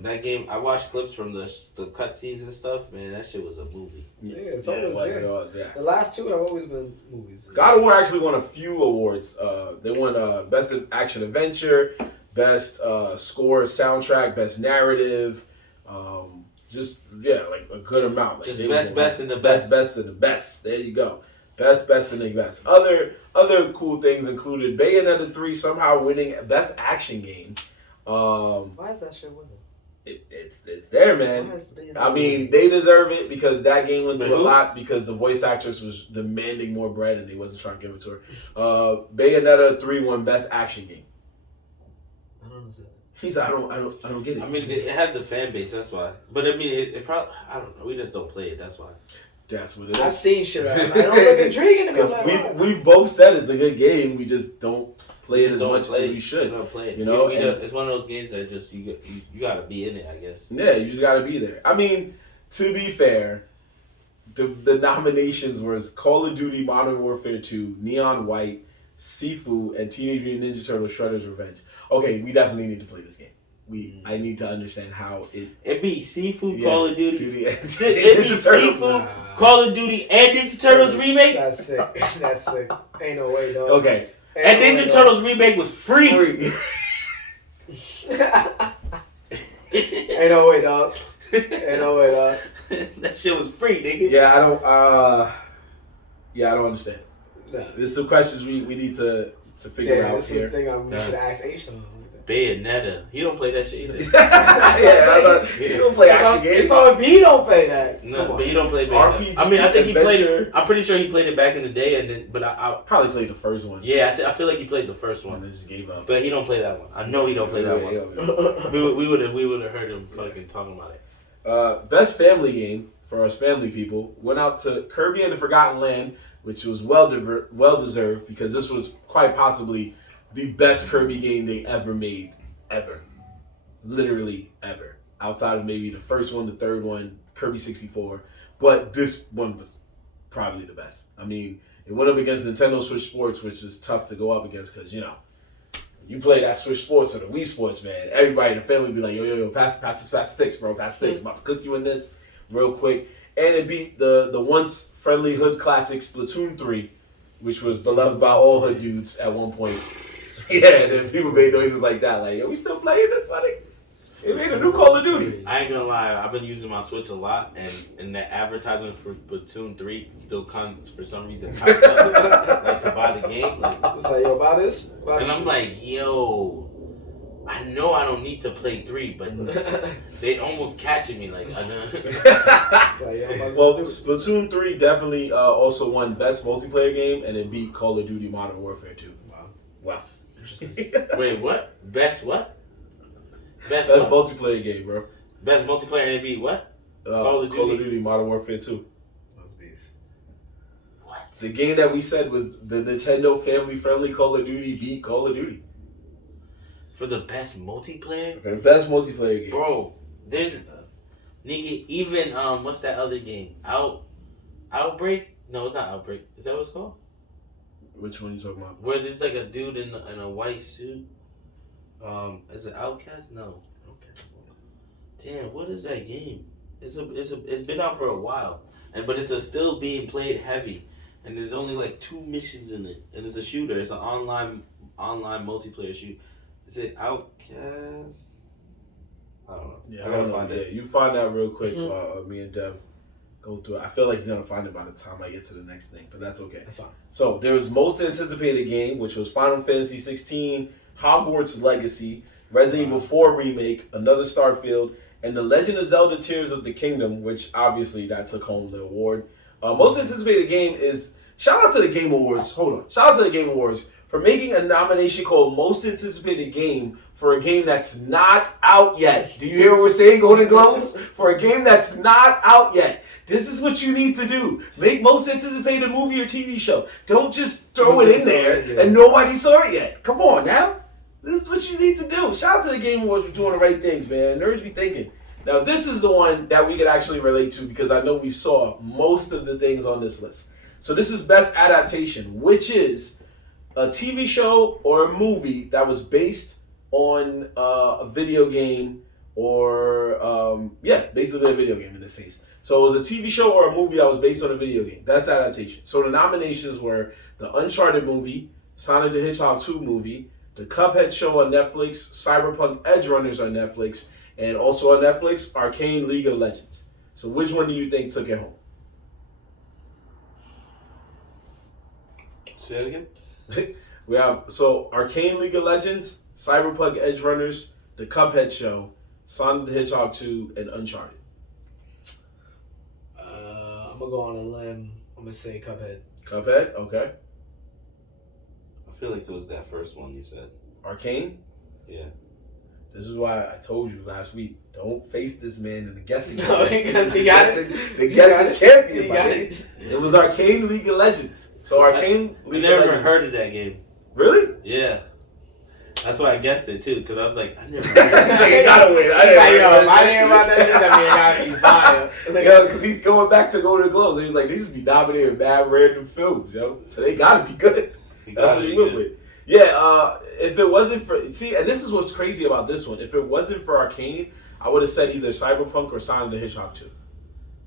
that game. I watched clips from the cutscenes and stuff. Man, that shit was a movie. It was. The last 2 have always been movies. God of War actually won a few awards. They won Best Action Adventure, Best Score Soundtrack, Best Narrative. Like a good amount. Like just best, and the best. Best, and the best. There you go. Best, and the best. Other cool things included Bayonetta 3 somehow winning Best Action Game. Why is that shit winning? It's there, man. I mean, they deserve it because that game went through a lot because the voice actress was demanding more bread and they wasn't trying to give it to her. Bayonetta 3 won Best Action Game. I don't understand. He said, I don't get it. I mean, it has the fan base, that's why. But I mean, it probably, I don't know. We just don't play it, that's why. That's what it is. I've seen shit. I don't look intriguing to me. We've both said it's a good game. We just don't play it as much as we should. Don't play it. You know, it's one of those games that just you gotta be in it, I guess. Yeah, you just gotta be there. I mean, to be fair, the nominations was Call of Duty Modern Warfare 2, Neon White, Sifu, and Teenage Mutant Ninja Turtles Shredder's Revenge. Okay, we definitely need to play this game. I need to understand how it be Sifu, Call of Duty and it be Sifu, Call of Duty, and Ninja Turtles remake. That's sick. Ain't no way, dog. Okay. And Ninja Turtles remake was free. Ain't no way, dog. That shit was free, nigga. Yeah, I don't understand. Nah. There's some questions we need to figure out this here. This is the thing we should ask Asian. Bayonetta. He don't play that shit either. He don't play action games. So if he don't play that, no, but he don't play Bayonetta. RPG, I mean, I think he played it. adventure. I'm pretty sure he played it back in the day, but I Probably played the first one. Yeah, I feel like he played the first one. And then just gave up. But he don't play that one. I know he don't play that one. Yeah. We would have heard him fucking talking about it. Best family game for us family people went out to Kirby and the Forgotten Land, which was well deserved because this was quite possibly the best Kirby game they ever made, ever, literally ever. Outside of maybe the first one, the third one, Kirby 64, but this one was probably the best. I mean, it went up against Nintendo Switch Sports, which is tough to go up against because you play that Switch Sports or the Wii Sports, man. Everybody in the family be like, yo, pass the sticks, bro. Pass the sticks. I'm about to cook you in this real quick. And it beat the once friendly hood classic Splatoon 3, which was beloved by all hood dudes at one point. Yeah, and then people made noises like that, like, yo, we still playing this, buddy? It made a new Call of Duty. I ain't gonna lie, I've been using my Switch a lot, and the advertisement for Splatoon 3 still comes for some reason. Pops up, like to buy the game. Like, it's like, yo, buy this. And I'm like, yo, I know I don't need to play 3, but they almost catching me. Like, I know. Well, Splatoon 3 definitely also won Best Multiplayer Game, and it beat Call of Duty Modern Warfare 2. Wow. Interesting. Wait, what? Best what? Best multiplayer game, bro. Best multiplayer and it beat what? Call of Duty Modern Warfare 2. Those beasts. What? The game that we said was the Nintendo family-friendly Call of Duty beat Call of Duty. For the best multiplayer? For the best multiplayer game. Bro, there's... Nigga, even, what's that other game? Outbreak? No, it's not Outbreak. Is that what it's called? Which one are you talking about? Where there's like a dude in a white suit. Is it Outcast? No. Okay. Damn, what is that game? It's been out for a while, but it's still being played heavy, and there's only like 2 missions in it, and it's a shooter. It's an online multiplayer shoot. Is it Outcast? I don't know. Yeah, I gotta find it. Yeah, you find out real quick. Me and Dev go through it. I feel like he's gonna find it by the time I get to the next thing, but that's okay. That's fine. So there was most anticipated game, which was Final Fantasy 16, Hogwarts Legacy, Resident Evil 4 remake, another Starfield, and The Legend of Zelda: Tears of the Kingdom, which obviously that took home the award. Most anticipated game is shout out to the Game Awards. Hold on, shout out to the Game Awards for making a nomination called Most Anticipated Game for a game that's not out yet. Do you hear what we're saying, Golden Globes? For a game that's not out yet. This is what you need to do. Make most anticipated movie or TV show. Don't just throw it in there and nobody saw it yet. Come on now. This is what you need to do. Shout out to the Game Awards for doing the right things, man. Nerds be thinking. Now, this is the one that we could actually relate to because I know we saw most of the things on this list. So this is Best Adaptation, which is a TV show or a movie that was based on a video game or, basically a video game in this case. So it was a TV show or a movie that was based on a video game. That's adaptation. So the nominations were the Uncharted movie, Sonic the Hedgehog 2 movie, the Cuphead show on Netflix, Cyberpunk Edge Runners on Netflix, and also on Netflix, Arcane League of Legends. So which one do you think took it home? Say it again? We have, Arcane League of Legends, Cyberpunk Edge Runners, the Cuphead show, Sonic the Hedgehog 2, and Uncharted. I'm going to go on a limb. I'm going to say Cuphead. Cuphead, okay. I feel like it was that first one you said. Arcane? Yeah. This is why I told you last week, don't face this man in the guessing game. No, because he got it. The guessing champion. It was Arcane League of Legends. So Arcane League of Legends. I never heard of that game. Really? Yeah. That's why I guessed it too, because I was like, I never heard of that. He's like, I gotta win. I didn't hear about that shit. I mean, I gotta be fire. Because he's going back to Golden Globes. He was like, these would be nominated in bad random films, yo. So they gotta be good. That's what he went with. Yeah, if it wasn't for... See, and this is what's crazy about this one. If it wasn't for Arcane, I would have said either Cyberpunk or Sonic the Hedgehog 2.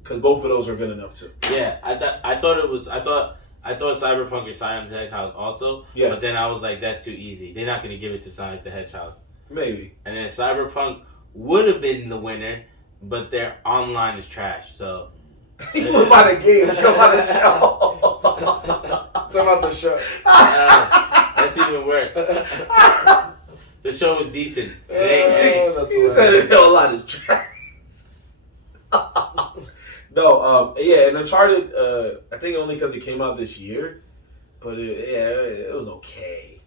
Because both of those were good enough, too. Yeah, I thought Cyberpunk or Sonic the Hedgehog also. Yeah. But then I was like, that's too easy. They're not going to give it to Sonic the Hedgehog. Maybe. And then Cyberpunk would have been the winner, but their online is trash, so... He went by the game. He come by the show. Talk about the show. That's even worse. The show was decent. He said it a lot of trash. No, and Uncharted, I think only because it came out this year, but it was okay.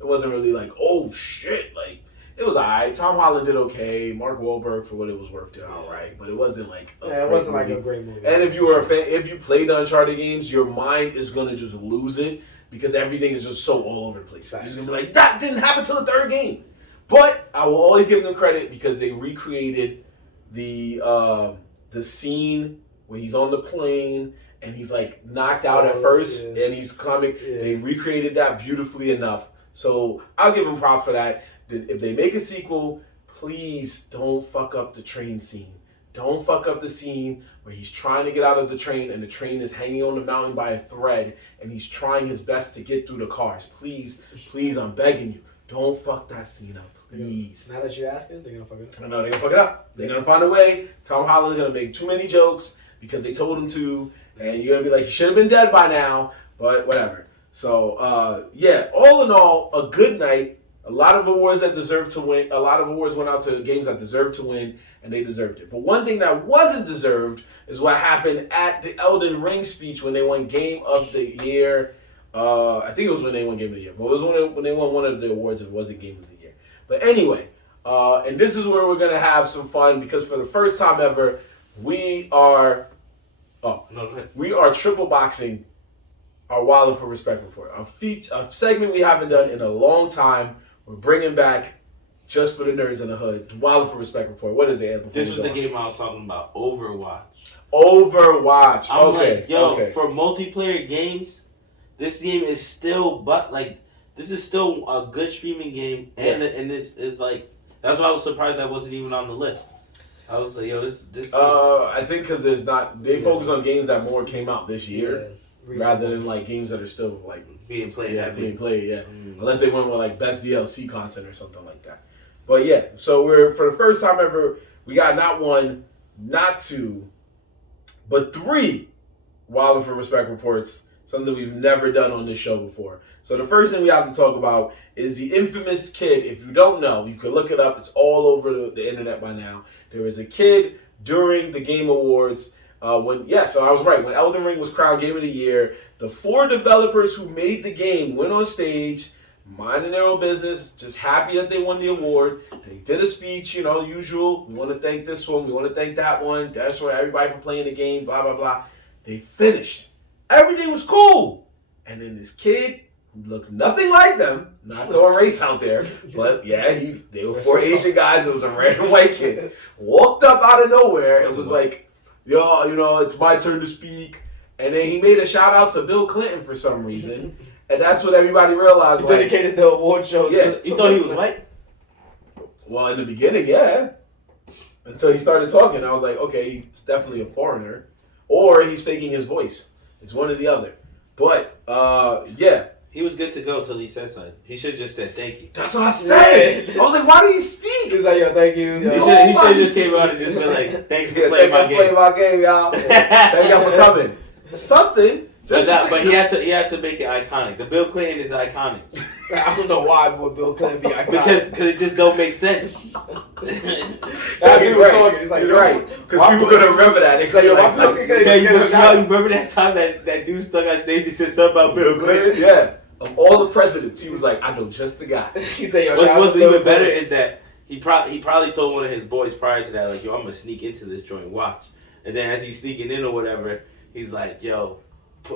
It wasn't really like, oh shit, like, it was alright. Tom Holland did okay. Mark Wahlberg, for what it was worth, did alright, but it wasn't like it wasn't like a great movie. And if you were a fan, if you played the Uncharted games, your mind is gonna just lose it because everything is just so all over the place. You're just gonna be like, that didn't happen till the third game. But I will always give them credit because they recreated the scene where he's on the plane and he's like knocked out at first and he's climbing. Yeah. They recreated that beautifully enough. So I'll give them props for that. If they make a sequel, please don't fuck up the train scene. Don't fuck up the scene where he's trying to get out of the train and the train is hanging on the mountain by a thread and he's trying his best to get through the cars. Please, I'm begging you. Don't fuck that scene up, please. Now that you're asking, they're going to fuck it up. No, they're going to fuck it up. They're going to find a way. Tom Holland's going to make too many jokes because they told him to. And you're going to be like, he should have been dead by now. But whatever. So, all in all, a good night. A lot of awards that deserve to win. A lot of awards went out to games that deserved to win, and they deserved it. But one thing that wasn't deserved is what happened at the Elden Ring speech when they won Game of the Year. I think it was when they won Game of the Year. But it was when they won one of the awards. It wasn't Game of the Year. But anyway, and this is where we're going to have some fun because for the first time ever, we are triple boxing our Wildin' for Respect report. A segment we haven't done in a long time. We're bringing back, just for the nerds in the hood, the Wildin' for Respect report. What is it? This was the game I was talking about, Overwatch. Overwatch. I'm like, for multiplayer games, this game is still, this is still a good streaming game, and this is like, that's why I was surprised that wasn't even on the list. I was like, yo, this. I think because there's not, they focus on games that more came out this year, rather than like games that are still like being played. Unless they went with like best DLC content or something like that. But yeah, so we're, for the first time ever, we got not one, not two, but 3 Wilder for Respect reports, something we've never done on this show before. So the first thing we have to talk about is the infamous kid. If you don't know, you can look it up. It's all over the internet by now. There was a kid during the Game Awards so I was right. When Elden Ring was crowned Game of the Year, the 4 developers who made the game went on stage, minding their own business, just happy that they won the award. They did a speech, usual. We want to thank this one. We want to thank that one. That's for everybody for playing the game, blah, blah, blah. They finished. Everything was cool. And then this kid who looked nothing like them, not throwing race out there, but yeah, they were 4 Asian guys. It was a random white kid. Walked up out of nowhere and was like, yo, it's my turn to speak. And then he made a shout out to Bill Clinton for some reason. And that's what everybody realized. He dedicated the award show. Yeah. You thought he was white? Well, in the beginning, yeah. Until he started talking, I was like, okay, he's definitely a foreigner. Or he's faking his voice. It's one or the other. But, yeah. He was good to go till he said something. He should have just said thank you. That's what I said. I was like, why did he speak? He's like, yo, thank you. He should have just came out and just been like, thank you for playing my game. Y'all. Thank y'all for coming. Something. But he had to make it iconic. The Bill Clinton is iconic. I don't know why would Bill Clinton be iconic. Because it just don't make sense. He's right. He's like, you're right. Because people are going to remember that. They're you remember that time that dude stuck on stage and said something about Bill Clinton? Yeah. Of all the presidents, he was like, I know just the guy. He said, yo, what's even better is that he probably told one of his boys prior to that, like, yo, I'm going to sneak into this joint, watch. And then as he's sneaking in or whatever, he's like, yo,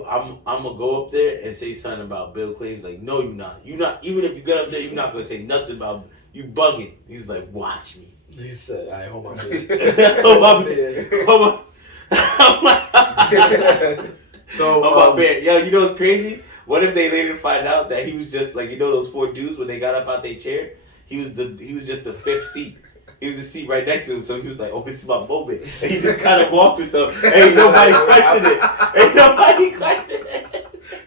I'm gonna go up there and say something about Bill Clinton. He's like, no, you're not. You're not. Even if you get up there, you're not gonna say nothing about you bugging. He's like, watch me. He said, "I hold my beer. Hold my beer. Hold my. So my beer. Yo, you know what's crazy? What if they later find out that he was just like, those 4 dudes when they got up out their chair? He was just the 5th seat. He was the seat right next to him, so he was like, oh, this is my moment. And he just kind of walked with them. Ain't nobody questioned it.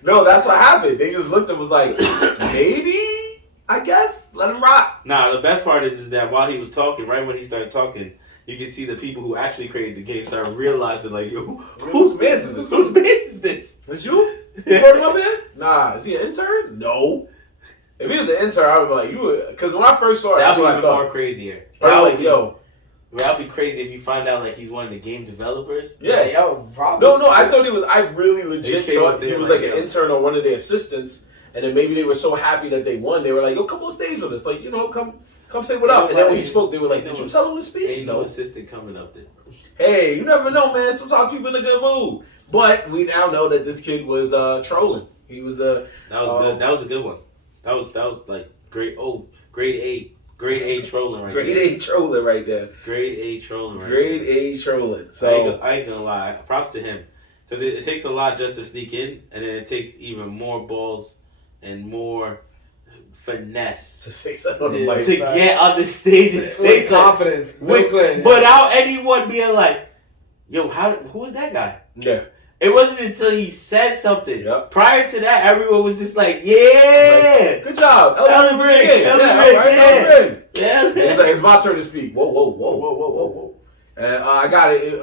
No, that's what happened. They just looked and was like, maybe, I guess, let him rock. Nah, the best part is that while he was talking, right when he started talking, you can see the people who actually created the game start realizing, like, yo, whose man's is this? Whose man's is this? It's you? You brought him up in? Nah, is he an intern? No. If he was an intern, I would be like, you would, because when I first saw it, that that's would what be I even thought. more crazier. That would be, yo. That'd be crazy if you find out like he's one of the game developers. Yeah, yo, probably. No, I thought he was. I really legit thought he was like an yo. intern or one of their assistants, and then maybe they were so happy that they won, they were like, "Yo, come on stage with us, like come say what up." And then when he spoke, they were like, "Did you tell him to speak?" Ain't no assistant coming up there. Hey, you never know, man. Sometimes people in a good mood. But we now know that this kid was trolling. He was That was a good one. That was like grade A. Grade A trolling right grade there. A trolling right there. Grade A trolling right Grade there. A trolling. So I ain't gonna lie. Props to him. Because it takes a lot just to sneak in, and then it takes even more balls and more finesse to say something on the mic. to get on the stage and say with confidence. Without anyone being like, yo, who is that guy? Yeah. It wasn't until he said something. Yep. Prior to that, everyone was just like, yeah. Good job. Elden Ring. Yeah. It's like, it's my turn to speak. Whoa. And I got it.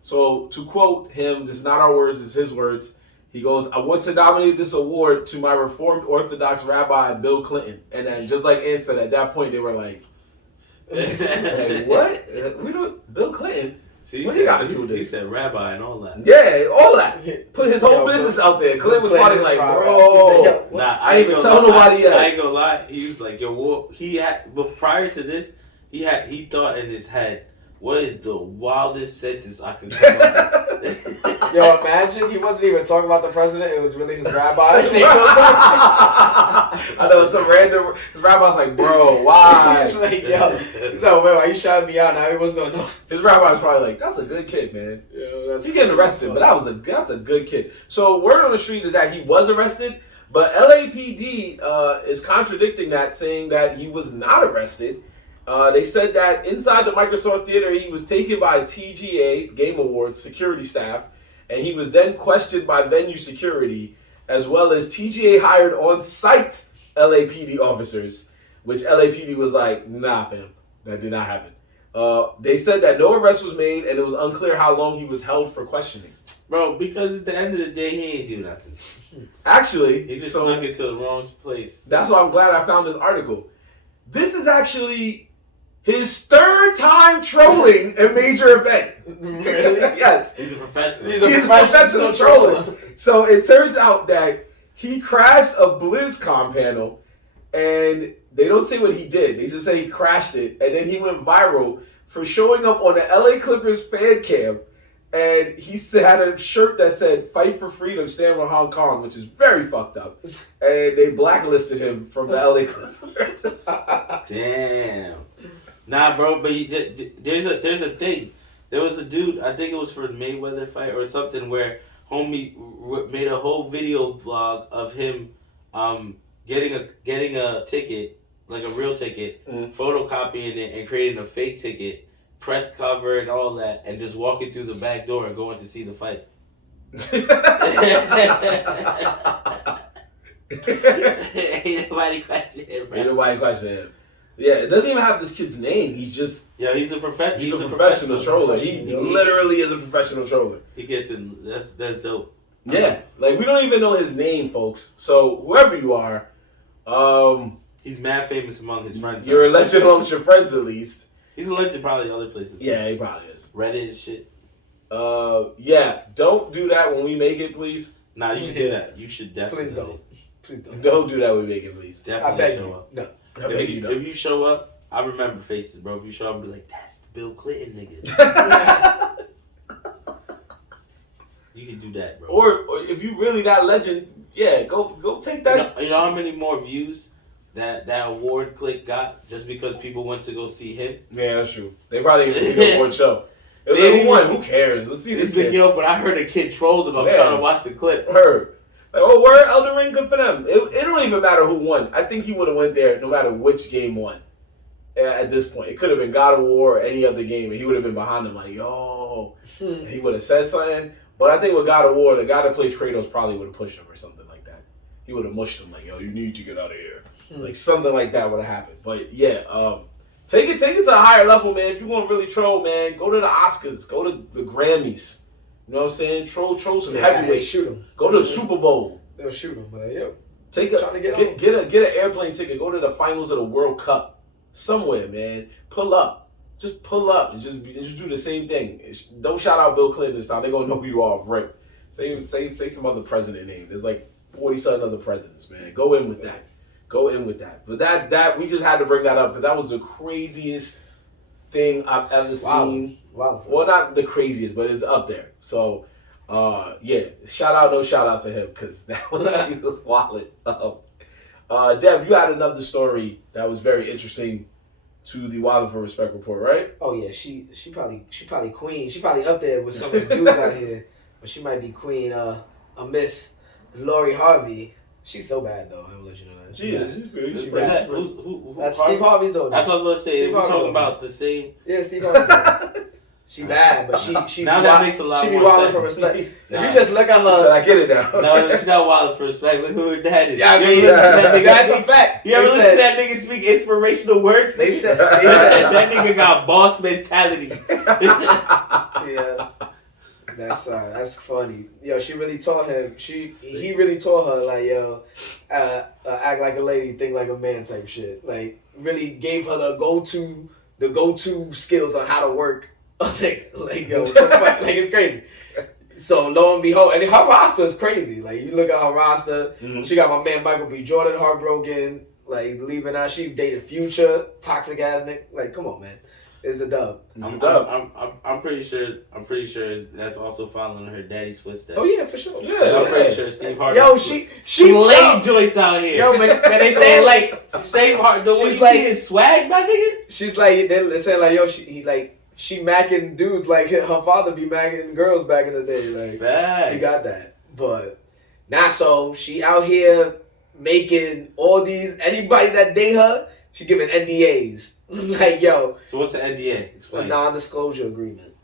So to quote him, this is not our words, it's his words. He goes, I want to nominate this award to my Reformed Orthodox Rabbi, Bill Clinton. And then just like Ann said, at that point, they were like what? We don't, Bill Clinton? See, what he got to do with this? He said rabbi and all that. Yeah, all that. Put his whole business out there. Clinton was probably like, bro. Nah, I ain't even tell nobody yet. I ain't gonna lie. He was like, yo, but prior to this, he thought in his head, what is the wildest sentence I could come up with? Yo, imagine he wasn't even talking about the president. It was really his rabbi. I know some random rabbi's like, bro, why? He's like, yo, he's like, wait, why you shouting me out? Now everyone's gonna know. His rabbi was probably like, that's a good kid, man. Yo, He's getting arrested, but that's a good kid. So word on the street is that he was arrested, but LAPD is contradicting that, saying that he was not arrested. They said that inside the Microsoft Theater, he was taken by TGA, Game Awards, security staff, and he was then questioned by venue security, as well as TGA hired on-site LAPD officers, which LAPD was like, nah, fam, that did not happen. They said that no arrest was made, and it was unclear how long he was held for questioning. Bro, because at the end of the day, he ain't do nothing. Actually, He just snuck into the wrong place. That's why I'm glad I found this article. This is actually his third time trolling a major event. Really? Yes. He's a professional. He's He's a professional troller. So it turns out that he crashed a BlizzCon panel, and they don't say what he did. They just say he crashed it, and then he went viral for showing up on the LA Clippers fan cam, and he had a shirt that said "Fight for Freedom, Stand with Hong Kong," which is very fucked up, and they blacklisted him from the LA Clippers. Damn. Nah, bro, but there's a thing. There was a dude, I think it was for the Mayweather fight or something, where homie made a whole video blog of him getting a ticket, like a real ticket, photocopying it and creating a fake ticket, press cover and all that, and just walking through the back door and going to see the fight. Ain't nobody questioning him, bro. Ain't nobody questioning him. Yeah, it doesn't even have this kid's name. He's just... Yeah, he's a professional troller. He literally is a professional troller. He gets in... That's dope. Yeah. Like, we don't even know his name, folks. So, whoever you are, he's mad famous among his friends. You're a legend amongst your friends, at least. He's a legend probably other places, too. Yeah, he probably is. Reddit and shit. Yeah. Don't do that when we make it, please. Nah, you should do that. You should definitely. Please don't. Please don't. Don't do that when we make it, please. Definitely I beg show you. up. No. If you show up, I remember faces, bro. If you show up, I'll be like, that's the Bill Clinton nigga. You can do that, bro. Or if you really that legend, yeah, go take that. You know how many more views that award clip got just because people went to go see him? Yeah, that's true. They probably didn't see the award show. It was like, who won? Who cares? Let's see this He's kid. Yo, but I heard a kid trolled him. I'm trying to watch the clip. Heard. Like, oh, word, Elden Ring, good for them. It don't even matter who won. I think he would have went there no matter which game won. At this point, it could have been God of War or any other game, and he would have been behind them like, yo. And he would have said something. But I think with God of War, the guy that plays Kratos probably would have pushed him or something like that. He would have mushed him like, yo, you need to get out of here. Like something like that would have happened. But yeah, take it to a higher level, man. If you want to really troll, man, go to the Oscars, go to the Grammys. You know what I'm saying? Troll some heavyweights. Shoot them. Go to the Super Bowl. They'll shoot them. Like, yo, Get an airplane ticket. Go to the finals of the World Cup somewhere, man. Pull up, just pull up and just do the same thing. Don't shout out Bill Clinton this time. They're gonna know who you are off rip. Say some other president name. There's like 40-something other presidents, man. Go in with that. But that we just had to bring that up because that was the craziest thing I've ever seen. Wow. Well, not the craziest, but it's up there. So. Yeah, shout out to him because that was he was wild. Dev, you had another story that was very interesting to the Wilder for Respect report, right? Oh yeah, she probably queen. She probably up there with some of the dudes out here, but she might be queen. A Miss Lori Harvey. She's so bad though. I'm gonna let you know that. She's pretty. She's Pretty. bad. Who That's Steve Harvey's daughter. That's what I was going to say. Steve We're Harvey talking daughter. about the same. Yeah, Steve Harvey's daughter. She bad, but she Now that makes a lot she be more wilding sense. for respect. If Nah. you just look at So her, I get it now. No, she's not wild for respect. Look who her dad is. yeah, I You mean, ever listen to that nigga that's a speak? fact. You ever listen to that nigga speak inspirational words? They said that nigga got boss mentality. yeah. That's funny. Yo, she really taught him. He really taught her like, yo, act like a lady, think like a man type shit. Like really gave her the go to skills on how to work. like yo, like it's crazy. So lo and behold, and her roster is crazy. Like you look at her roster, she got my man Michael B. Jordan heartbroken, like leaving out. She dated Future, toxic ass nigga. Like come on, man. It's a dub. I'm pretty sure. That's also following her daddy's footsteps. Oh yeah, for sure. Yeah, I'm pretty sure Steve Harvey. Yo, she Slay Joyce out here. Yo, but they saying like Steve Harvey. The way she's you like see his swag, my nigga. she's like they're saying like yo she macking dudes like her father be macking girls back in the day like Fact. he got that, but not so she out here making all these anybody that date her she giving NDAs like yo. So what's the NDA? Explain. A non-disclosure agreement.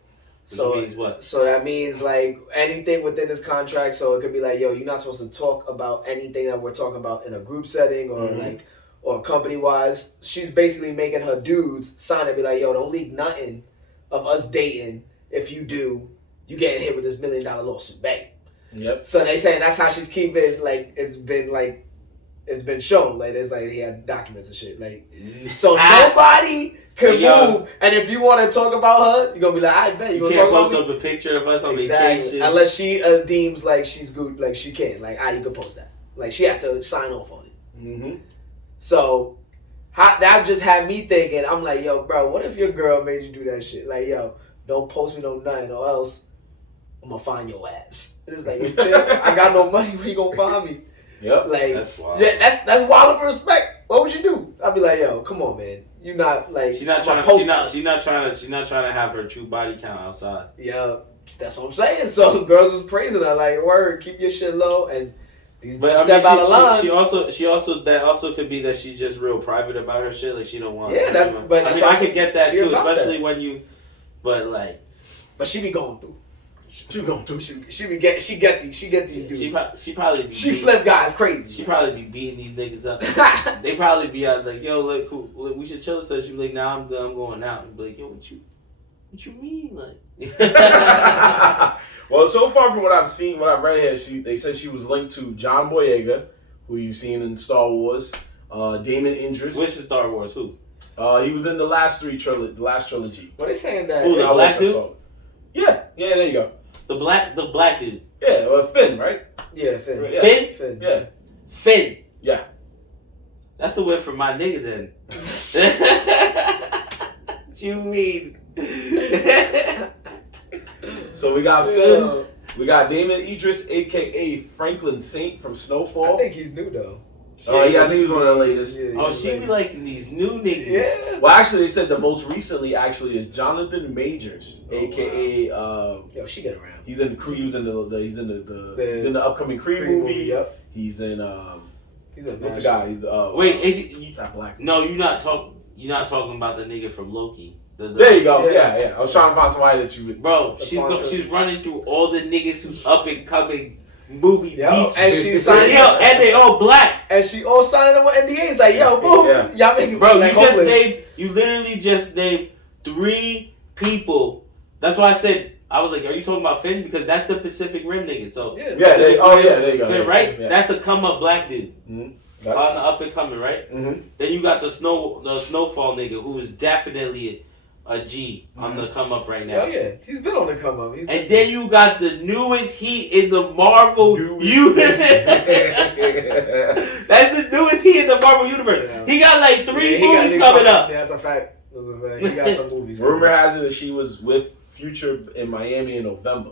Which means what? So that means like anything within this contract. So it could be like, yo, you're not supposed to talk about anything that we're talking about in a group setting or like or company wise. She's basically making her dudes sign and be like, yo, don't leak nothing of us dating. If you do, you getting hit with this $1 million lawsuit, bang. Yep. So they saying that's how she's keeping it's been shown like there's like he had documents and shit like so nobody can move, and if you want to talk about her you're gonna be like I bet you gonna can't talk post about up a picture of us on exactly. vacation Unless she deems like she's good like she can like you can post that like she has to sign off on it. So that just had me thinking I'm like yo bro what if your girl made you do that shit like yo don't post me no nothing or else I'm gonna find your ass. And it's like yo, chill, I got no money where you gonna find me. Yep. Like that's wild. Yeah, that's wild for respect. What would you do? I'd be like, yo, come on, man. You're not like she's not trying to have her true body count outside. Yeah, that's what I'm saying. So girls is praising her like, word, keep your shit low and these dudes step out of line. She also that also could be that she's just real private about her shit. Like she don't want. Yeah, I could get that too, especially when you. But she be going through. She going through. She get these dudes. She probably flip guys crazy. She probably be beating these niggas up. They probably be out like, yo, look, cool, we should chill. So she be like, nah, I'm good. I'm going out. And be like, yo, what you mean, like? Well, so far from what I've seen, what I've read here, they said she was linked to John Boyega, who you've seen in Star Wars, Damon Idris. Which is Star Wars? Who? He was in the last trilogy. What they saying that? Who, the black dude? Yeah, there you go. The black dude. Yeah, Finn, right? Yeah, Finn. Yeah. Finn? Yeah. Finn. Yeah. That's a win for my nigga then. What you mean? So we got Finn. We got Damon Idris, a.k.a. Franklin Saint from Snowfall. I think he's new, though. Oh, yeah, I think he was one of the latest. Yeah, she be liking these new niggas. Yeah. Well, actually, they said the most recently is Jonathan Majors, a.k.a. Yo, she get around. He's in Creed. He's in the upcoming Creed movie. Yep. He's in what's the guy? He's wait, is he? He's not black. No, you're not talking about the nigga from Loki. There you go. Yeah. I was trying to find somebody that you would. Bro, she's running through all the niggas who's up and coming movie beasts. And she's signing and they all black. And she all signing up with NDAs like, yo, boom. Yeah. Y'all making bro, like you literally just named 3 people. That's why I said, I was like, are you talking about Finn? Because that's the Pacific Rim nigga. So there you go. Finn, right? Yeah. That's a come up black dude. Mm-hmm. On the up and coming, right? Mm-hmm. Then you got the Snowfall nigga who is definitely a G on the come up right now. Oh yeah, he's been on the come up. And then you got the newest heat in the Marvel universe. That's the newest heat in the Marvel universe. Yeah. He got like 3 movies coming up. Yeah, that's a fact. He got some movies. Rumor has it that she was with Future in Miami in November.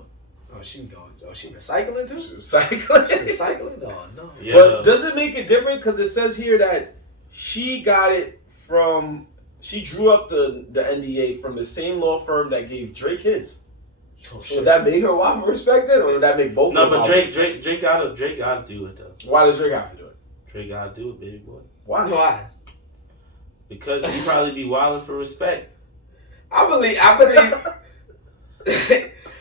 Oh, she recycling too? Recycling? Oh, no. Yeah. But does it make it different? Because it says here that she got it from... She drew up the NDA from the same law firm that gave Drake his. Oh, so would that make her wife respected, or would that make both? No, but Drake gotta do it though. Why does Drake have to do it? Drake gotta do it, baby boy. Why? Because he probably be wilding for respect. I believe.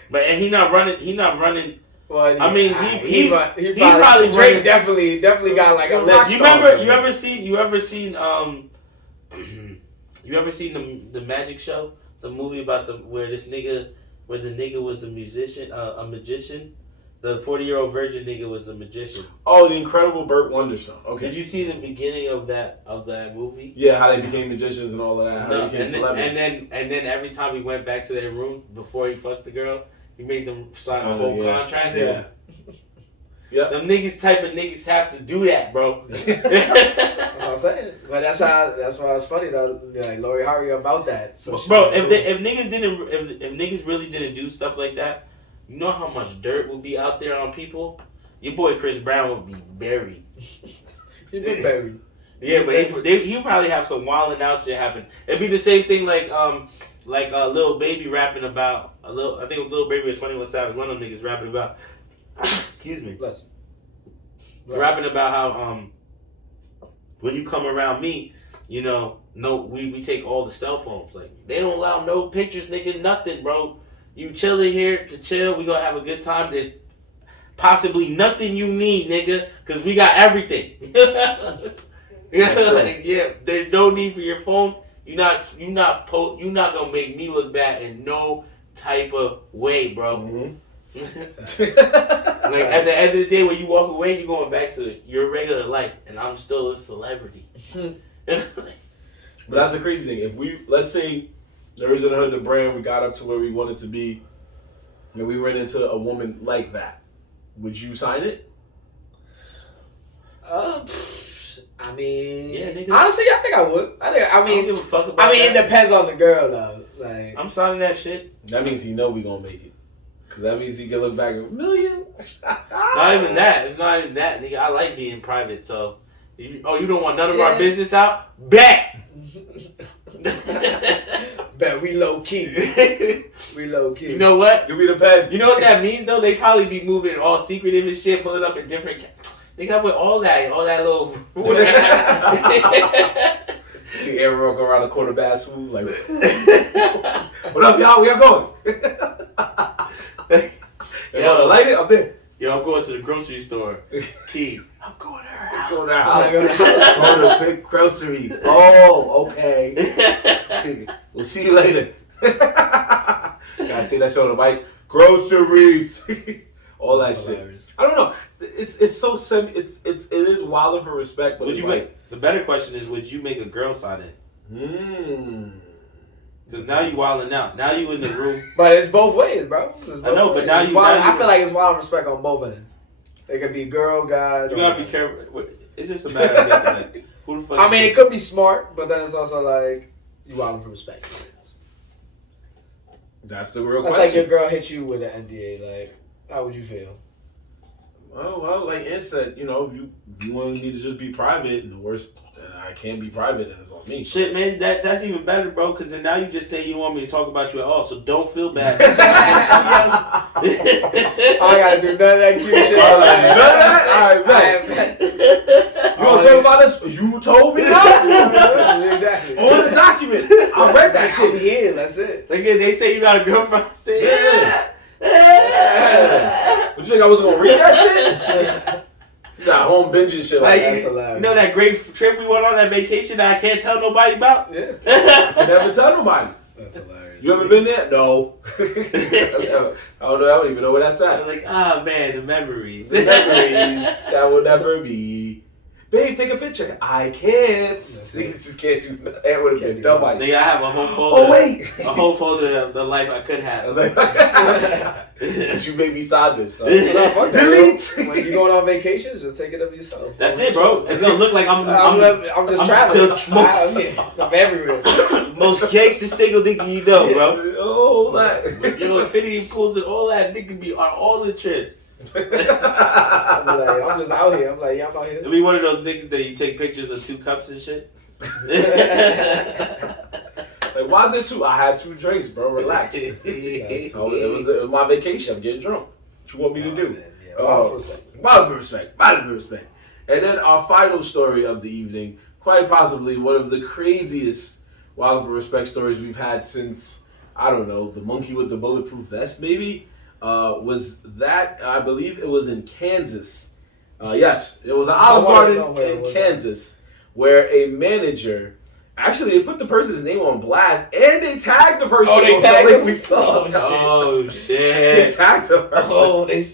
But and he not running. Well, I mean, he probably Drake definitely got like a list. You remember? You ever seen You ever seen the Magic Show? The movie about where the nigga was a magician. The 40-year-old virgin nigga was a magician. Oh, the Incredible Burt Wonderstone. Okay. Did you see the beginning of that movie? Yeah, how they became magicians and all of that. How they became celebrities. And then every time he went back to their room before he fucked the girl, he made them sign a whole contract. Yeah. Yeah. Them niggas type of niggas have to do that, bro. That's what I'm saying. But that's why it's funny though. Like Lori Harvey about that. So bro, if niggas really didn't do stuff like that, you know how much dirt would be out there on people? Your boy Chris Brown would be buried. He'd be buried. Yeah, but he'd probably have some wilding out shit happen. It'd be the same thing like Lil Baby rapping about I think it was Lil Baby with 21 Savage. One of them niggas rapping about. Excuse me. Bless you. Rapping about how when you come around me, you know, no, we take all the cell phones. Like they don't allow no pictures, nigga, nothing, bro. You chilling here to chill. We gonna have a good time. There's possibly nothing you need, nigga, because we got everything. Yeah, there's no need for your phone. You're not gonna make me look bad in no type of way, bro. Mm-hmm. Like at the end of the day, when you walk away, you're going back to your regular life, and I'm still a celebrity. But that's the crazy thing. If let's say there isn't a the brand, we got up to where we wanted to be, and we ran into a woman like that, would you sign it? I mean, yeah, nigga. Honestly, I think I would. I don't give a fuck about it that. depends on the girl though. Like, I'm signing that shit. That means he know we gonna make it. Cause that means he can look back at $1 million. Not even that. It's not even that, nigga. I like being private, so. You don't want none of our business out? Bet! Bet we low key. We low key. You know what? Give me the pen. You know what that means though? They probably be moving all secretive and shit, pulling up in different. They got with all that little. See everyone go around the corner bathroom like, what up, y'all? Where y'all going? Yo, light it up there. Yo, I'm going to the grocery store. Key. I'm going to her house. Go to her house. Go to big groceries. Oh, okay. We'll see you later. Gotta see that show on the mic. Groceries. All that That's shit. hilarious. I don't know. It's so it is wilding for respect, but Would it's you like, the better question is, would you make a girl sign it? Because now you wilding out. Now you in the room. But it's both ways, bro. I know, but now you. I feel like it's wild respect on both ends. It could be girl, guy. You gotta be careful. It's just a matter of guessing. Like, who the fuck? I mean, it could be smart, but then it's also like you wilding for respect. That's the real That's question. like your girl hit you with an NDA. Like, how would you feel? Well, like Ed said, you know, if you want me to just be private, and the worst, I can't be private, and it's on me. Shit, man, that's even better, bro. Because then now you just say you don't want me to talk about you at all, so don't feel bad. I gotta do none of that cute shit. All right, bet. You want to talk about this? You told me not to. Exactly. On the document. I read that I'm shit. here. That's it. Like they say you got a girlfriend. I say, Yeah. What you think I was gonna read that shit? You got home binging shit like That's that. hilarious. You know that great trip we went on, that vacation that I can't tell nobody about? Yeah. I never tell nobody. That's hilarious. You ever been there? No. I don't even know where that's I'm at. like, man, the memories. The memories that will never be. Babe, take a picture. I can't. Niggas just can't do nothing. That would have been dumb. Nigga, I have a whole folder. Oh, wait. A whole folder of the life I could have. But you made me sign this. So. Delete. When you going on vacations, just take it of yourself. That's it, bro. It's gonna look like I'm just traveling. still I'm everywhere. most gangster single nigga you know, bro. Oh, that. With your infinity pools and all that, nigga be on all the trips. I'm I'm just out here. I'm like, yeah, I'm out here. It'll be one of those niggas that you take pictures of 2 cups and shit. Like, why is it 2? I had 2 drinks, bro. Relax. It was my vacation. I'm getting drunk. What you want me to do? Man, yeah. Wild respect. Wild respect. And then our final story of the evening, quite possibly one of the craziest wild for respect stories we've had since, I don't know, the monkey with the bulletproof vest, maybe, was that, I believe it was in Kansas. Yes, it was an Olive Garden in Kansas where a manager, actually, they put the person's name on blast and they tagged the person. Oh, they tagged him? We saw. Oh, shit. They tagged him. Oh, they...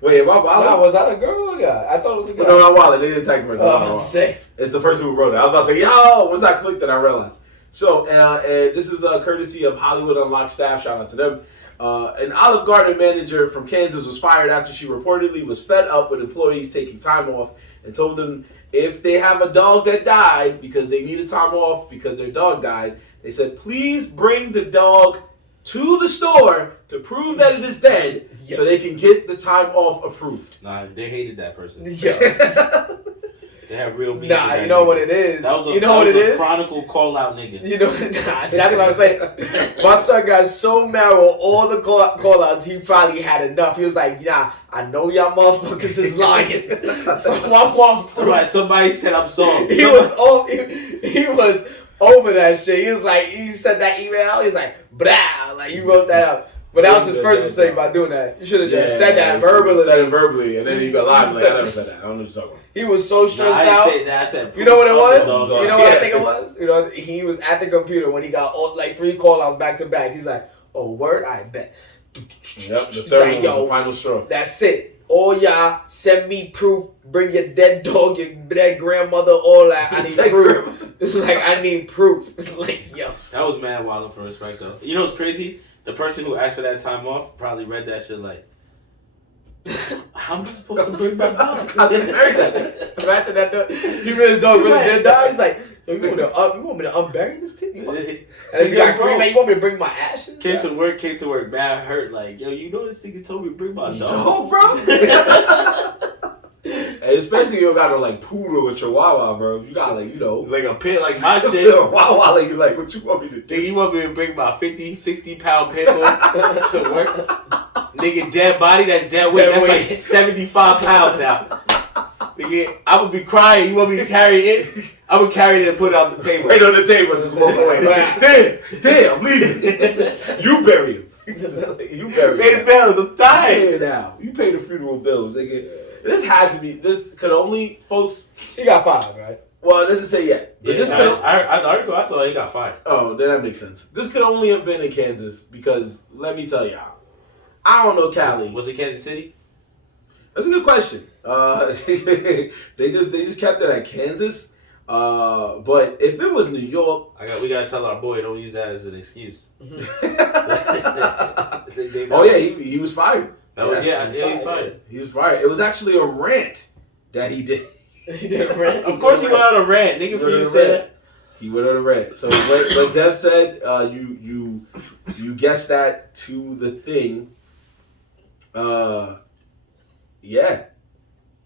Wait, am I wilding? Nah, was that a girl or a guy? I thought it was a guy. No, I'm wilding. They didn't tag the person. Oh, I was say. It's the person who wrote it. I was about to say, yo, once I clicked it, I realized. So, this is courtesy of Hollywood Unlocked staff. Shout out to them. An Olive Garden manager from Kansas was fired after she reportedly was fed up with employees taking time off and told them if they have a dog that died because they needed time off because their dog died, they said, please bring the dog to the store to prove that it is dead so they can get the time off approved. Nah, they hated that person. Yeah. They have real beef. Nah, you know what it is. That was a, you know what it is? Chronicle call out nigga. You know, that's what I'm saying. My son got so mad with all the call outs, he probably had enough. He was like, yeah, I know y'all motherfuckers is lying. So my mom somebody said I'm sorry. He was over that shit. He was like, he sent that email, he was like, blah, like you wrote that out. But that was his first mistake by doing that. You should have just said that verbally. Said it verbally, and then you got lied. Like, I never said that. I don't know what you're talking about. He was so stressed I didn't out. say that. I said, you know what it was? You know what I think it was? You know, he was at the computer when he got like 3 call-outs back to back. He's like, oh, word? I bet. Yep, the third one was the final straw. That's it. All y'all, send me proof. Bring your dead dog, your dead grandmother, all that. I need proof. Like, I need proof. Like, yo. That was mad wild for respect, though. You know what's crazy? The person who asked for that time off probably read that shit like, how am I supposed to bring my dog? I just heard that. Imagine that. He made his dog really dead dog. He's like, yo, you want me to unbury this tip? And if you got cremate, you want me to bring my ashes? Came to work, mad hurt. Like, yo, you know this nigga told me to bring my dog? No, bro. And especially if you got to like poodle or chihuahua, bro. If you got like, you know. Like a pit, like my shit. Wawa, like, like, what you want me to do? You want me to bring my 50, 60 pound pit bull to work? Nigga, dead body, that's dead weight. That's like 75 pounds now. Nigga, I would be crying. You want me to carry it? I would carry it and put it on the table. Right on the table, just walk away. Damn, I'm leaving. You bury him. You bury him. Pay the bills, I'm tired. Pay it now. You pay the funeral bills, nigga. This could only, folks. He got fired, right? Well, it doesn't say yet. But this could. The article I saw, he got fired. Oh, then that makes sense. This could only have been in Kansas because let me tell y'all, I don't know Cali. Was it Kansas City? That's a good question. They just kept it at Kansas. But if it was New York, We gotta tell our boy don't use that as an excuse. Oh yeah, he was fired. He's fired. He was fired. It was actually a rant that he did. He did a rant. Of course he went on a rant, nigga. For you to say that. He went on a rant. So what Dev said, you guessed that to the thing. Yeah.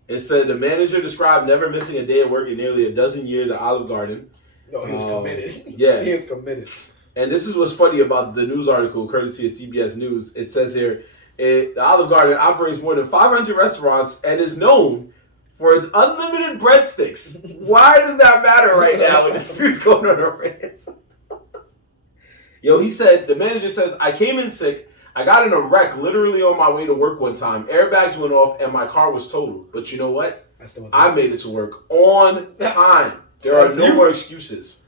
It said the manager described never missing a day of work in nearly a dozen years at Olive Garden. No, he was committed. Yeah. He was committed. And this is what's funny about the news article, courtesy of CBS News. It says here, the Olive Garden operates more than 500 restaurants and is known for its unlimited breadsticks. Why does that matter right now when this dude's going on a rant? Yo, he said, the manager says, I came in sick. I got in a wreck literally on my way to work one time. Airbags went off and my car was totaled. But you know what? I made it to work on time. There are no more excuses.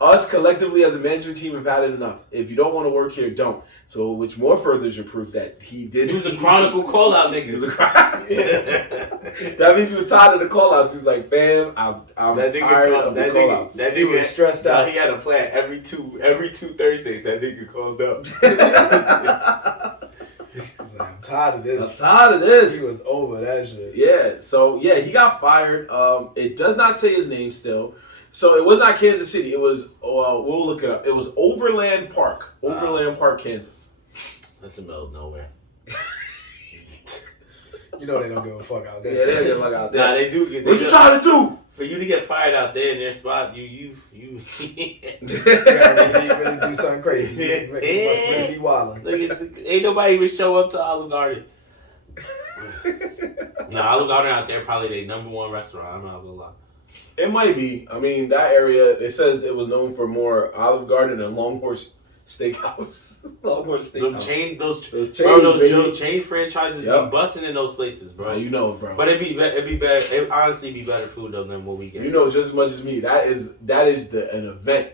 Us collectively as a management team have had it enough. If you don't want to work here, don't. So, which more furthers your proof that he did. He was a chronicle call-out nigga. That means he was tired of the call-outs. He was like, fam, I'm tired of the call-outs. That nigga was stressed out. He had a plan every two Thursdays. That nigga called up. He's like, I'm tired of this. He was over that shit. Yeah. So, yeah, he got fired. It does not say his name still. So it was not Kansas City. It was, we'll look it up. It was Overland Park. Overland Park, Kansas. That's the middle of nowhere. You know they don't give a fuck out there. Yeah, they don't give a fuck out there. Nah, they do. What you trying to do? For you to get fired out there in their spot, you gotta really do something crazy. You must really be wildin'. Ain't nobody even show up to Olive Garden. Olive Garden out there probably their number one restaurant. I'm not gonna lie. It might be. I mean, that area, it says it was known for more Olive Garden and Longhorse Steakhouse. Longhorse Steakhouse. Those chain franchises be busting in those places, bro. You know, bro. But it'd be better. It honestly be better food though than what we get. You know just as much as me. That is an event.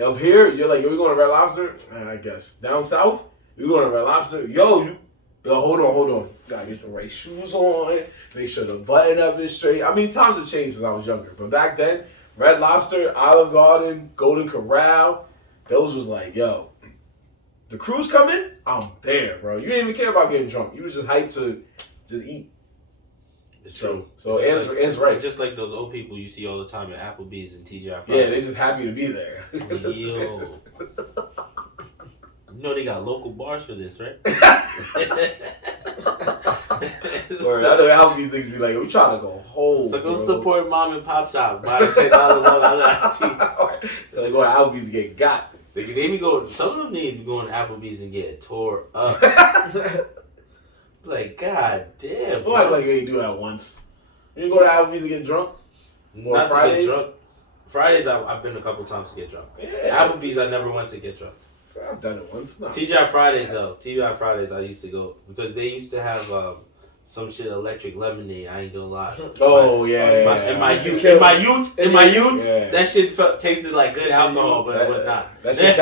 Up here, you're like, yo, we going to Red Lobster? I guess. Down south, we going to Red Lobster? Yo, hold on. Gotta get the right shoes on. Make sure the button up is straight. I mean, times have changed since I was younger. But back then, Red Lobster, Olive Garden, Golden Corral, those was like, yo, the crews come in, I'm there, bro. You didn't even care about getting drunk. You was just hyped to just eat. It's true. So it's Ann's right. It's just like those old people you see all the time at Applebee's and TGI Fridays. Yeah, they just happy to be there. Yo. You know they got local bars for this, right? Or I know Applebee's niggas be like, we trying to go home. So go bro. support mom and pop shop. Buy $10 Long Island iced teas. So they go to Applebee's to get got. They be going. Some of them need to be going to Applebee's and get tore up. Like, god damn. Don't act like you ain't do that once. You go to Applebee's to get drunk? Or Not Fridays? to get drunk. Fridays, I've been a couple times to get drunk. Yeah. Applebee's, I never went to get drunk. So I've done it once. No. TGI Fridays, though. TGI Fridays, I used to go. Because they used to have some shit electric lemonade. I ain't gonna lie. Oh, yeah. In my youth, Yeah. that shit tasted like good alcohol, but it was not. That shit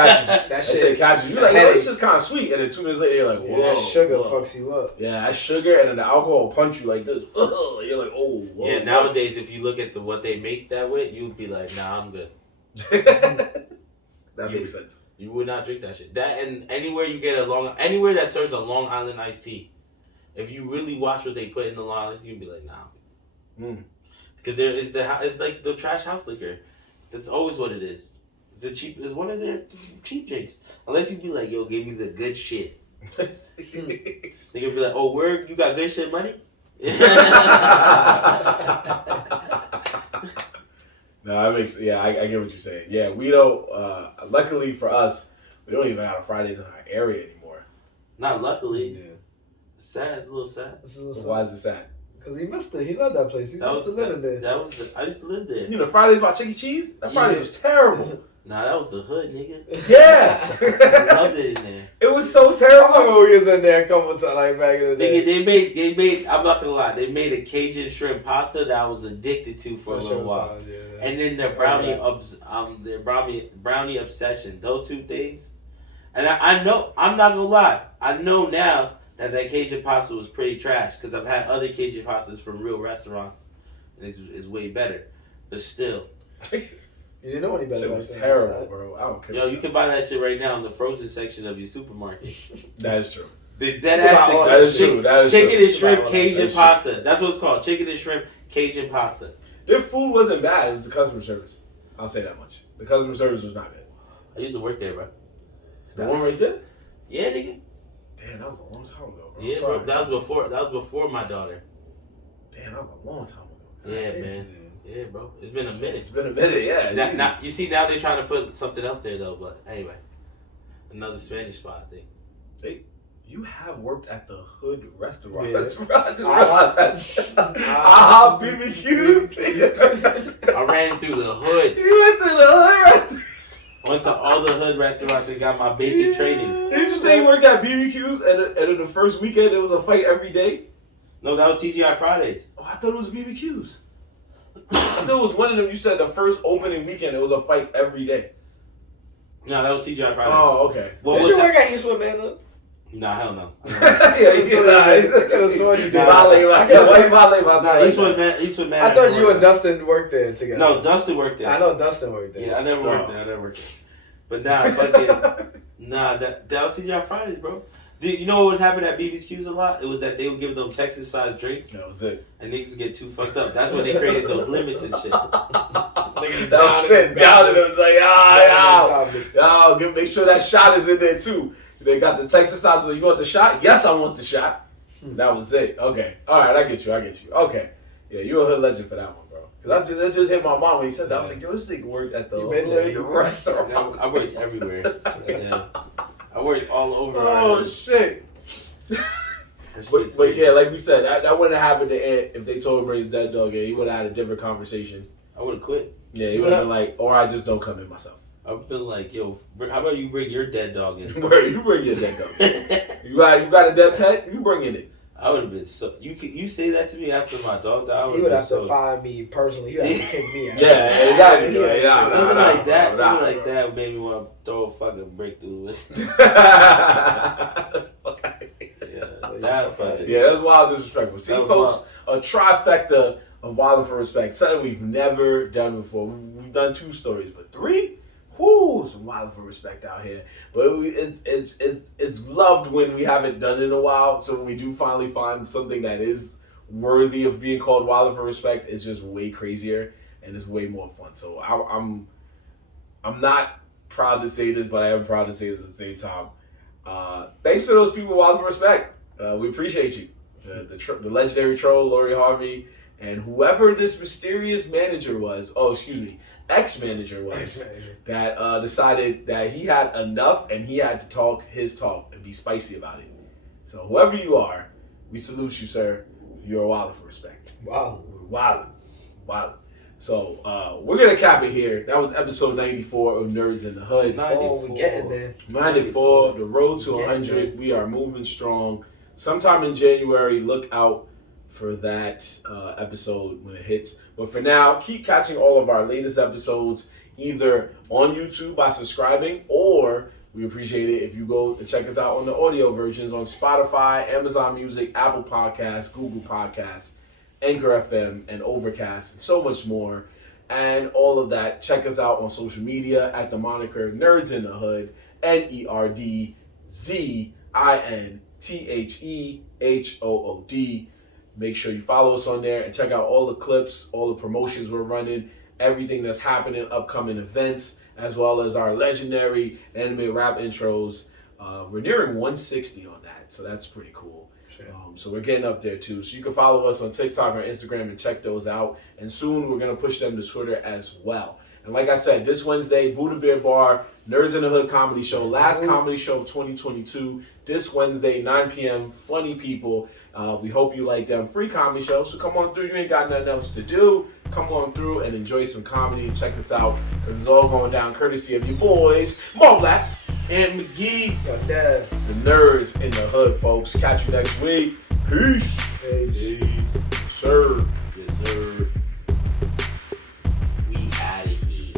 catches you. You're like, oh, this is kind of sweet. And then 2 minutes later, you're like, whoa. Yeah, that sugar whoa. fucks you up. Yeah, that sugar and then the alcohol will punch you like this. You're like, oh, whoa. Yeah, nowadays, if you look at what they make that with, you'd be like, nah, I'm good. That makes sense. You would not drink that shit. That and anywhere you get anywhere that serves a Long Island iced tea, if you really watch what they put in the Long Island, you'd be like, nah. Because it's like the trash house liquor. That's always what it is. It's one of their cheap drinks. Unless you be like, yo, give me the good shit. They could be like, oh, word, you got good shit money? No, that makes I get what you're saying. Yeah, we don't. Luckily for us, we don't even have Fridays in our area anymore. Not luckily. Yeah. Sad. It's a little sad. So why is it sad? Because he missed it. He loved that place. He missed living there. I used to live there. You know, Fridays about Chuck E. Cheese? That Fridays was terrible. Nah, that was the hood, nigga. Yeah. I loved it in there. It was so I terrible. remember we was in there a couple times, like back in the day. Nigga, they made. I'm not gonna lie. They made a Cajun shrimp pasta that I was addicted to for a little while. And then the brownie obsession. Those two things. And I know, I'm not gonna lie. I know now that Cajun pasta was pretty trash because I've had other Cajun pastas from real restaurants, and it's way better. But still. You didn't know any better. It was terrible, bro. I don't care. Yo, you can buy that shit right now in the frozen section of your supermarket. That is true. That is true. Chicken and shrimp Cajun pasta. That's what it's called. Chicken and shrimp Cajun pasta. Their food wasn't bad. It was the customer service. I'll say that much. The customer service was not good. I used to work there, bro. The one right there? Yeah, nigga. Damn, that was a long time ago, bro. Yeah, bro. That was before my daughter. Damn, that was a long time ago. Yeah, man. Yeah, bro. It's been a minute. It's been a minute, yeah. Now, you see, now they're trying to put something else there, though. But anyway, another Spanish spot, I think. Hey, you have worked at the Hood restaurant. Yeah. That's right. I just realized that. BBQs. I ran through the hood. You went to the Hood restaurant. Went to all the hood restaurants and got my basic training. Did you say you worked at BBQs and in the first weekend there was a fight every day? No, that was TGI Fridays. Oh, I thought it was BBQs. I thought it was one of them. You said the first opening weekend it was a fight every day. No, that was TGI Fridays. Oh, okay. Did you work at Eastwood, man? Nah, hell no. Yeah, you could have sworn you did. Eastwood man. I thought you and Dustin worked there together. No, Dustin worked there. I know Dustin worked there. Yeah, I never worked there. But nah, fucking, that was TGI Fridays, bro. You know what would happen at BBQs a lot? It was that they would give them Texas-sized drinks. That was it. And niggas would get too fucked up. That's when they created those limits and shit. Niggas down and it was like, make sure that shot is in there too. They got the Texas size. So you want the shot? Yes, I want the shot. That was it. Okay. All right, I get you. Okay. Yeah, you're a hood legend for that one, bro. Because that just hit my mom when he said that. I was like, yo, this nigga worked at the restaurant. I worked everywhere. Yeah. I worked all over. Oh, shit. But yeah, like we said, that wouldn't have happened to Ant if they told him Ray's dead dog. Yeah, he would have had a different conversation. I would have quit. Yeah, he would have been like, or I just don't come in myself. I would have been like, yo, how about you bring your dead dog in? You bring your dead dog. You got a dead pet? You bring it in. I would have been so. You say that to me after my dog died. He would have to find me personally. He would have to kick me out. Yeah, exactly. Something like that made me want to throw a fucking breakthrough. Yeah, that's wild disrespectful. See, folks, a trifecta of Wild for Respect. Something we've never done before. We've done 2 stories, but 3? Whoo, some wild for respect out here. But it's loved when we haven't done it in a while. So when we do finally find something that is worthy of being called wild for respect, it's just way crazier and it's way more fun. So I'm not proud to say this, but I am proud to say this at the same time. Thanks to those people, wild for respect. We appreciate you. The legendary troll, Lori Harvey, and whoever this mysterious manager was. Oh, excuse me. Ex-manager was that decided that he had enough and he had to talk his talk and be spicy about it. So whoever you are, we salute you, sir. You're a wilder for respect. Wow. Wilder. So we're gonna cap it here. That was episode 94 of Nerds in the Hood. 94. We're getting there. 94. The road to 100. We are moving strong. Sometime in January, look out for that episode when it hits. But for now, keep catching all of our latest episodes either on YouTube by subscribing, or we appreciate it if you go and check us out on the audio versions on Spotify, Amazon Music, Apple Podcasts, Google Podcasts, Anchor FM, and Overcast, and so much more. And all of that, check us out on social media at the moniker Nerds in the Hood, NerdZinTheHood. Make sure you follow us on there and check out all the clips, all the promotions we're running, everything that's happening, upcoming events, as well as our legendary anime rap intros. We're nearing 160 on that, so that's pretty cool. Sure. So we're getting up there too. So you can follow us on TikTok or Instagram and check those out. And soon we're going to push them to Twitter as well. And like I said, this Wednesday, Buddha Bear Bar, Nerds in the Hood comedy show, last comedy show of 2022. This Wednesday, 9 p.m. Funny people. We hope you like them. Free comedy show. So come on through. You ain't got nothing else to do. Come on through and enjoy some comedy. Check us out, because it's all going down courtesy of you boys, Mo Black and McGee. The Nerds in the Hood, folks. Catch you next week. Peace. Hey, sir. Yes, sir. We out of here.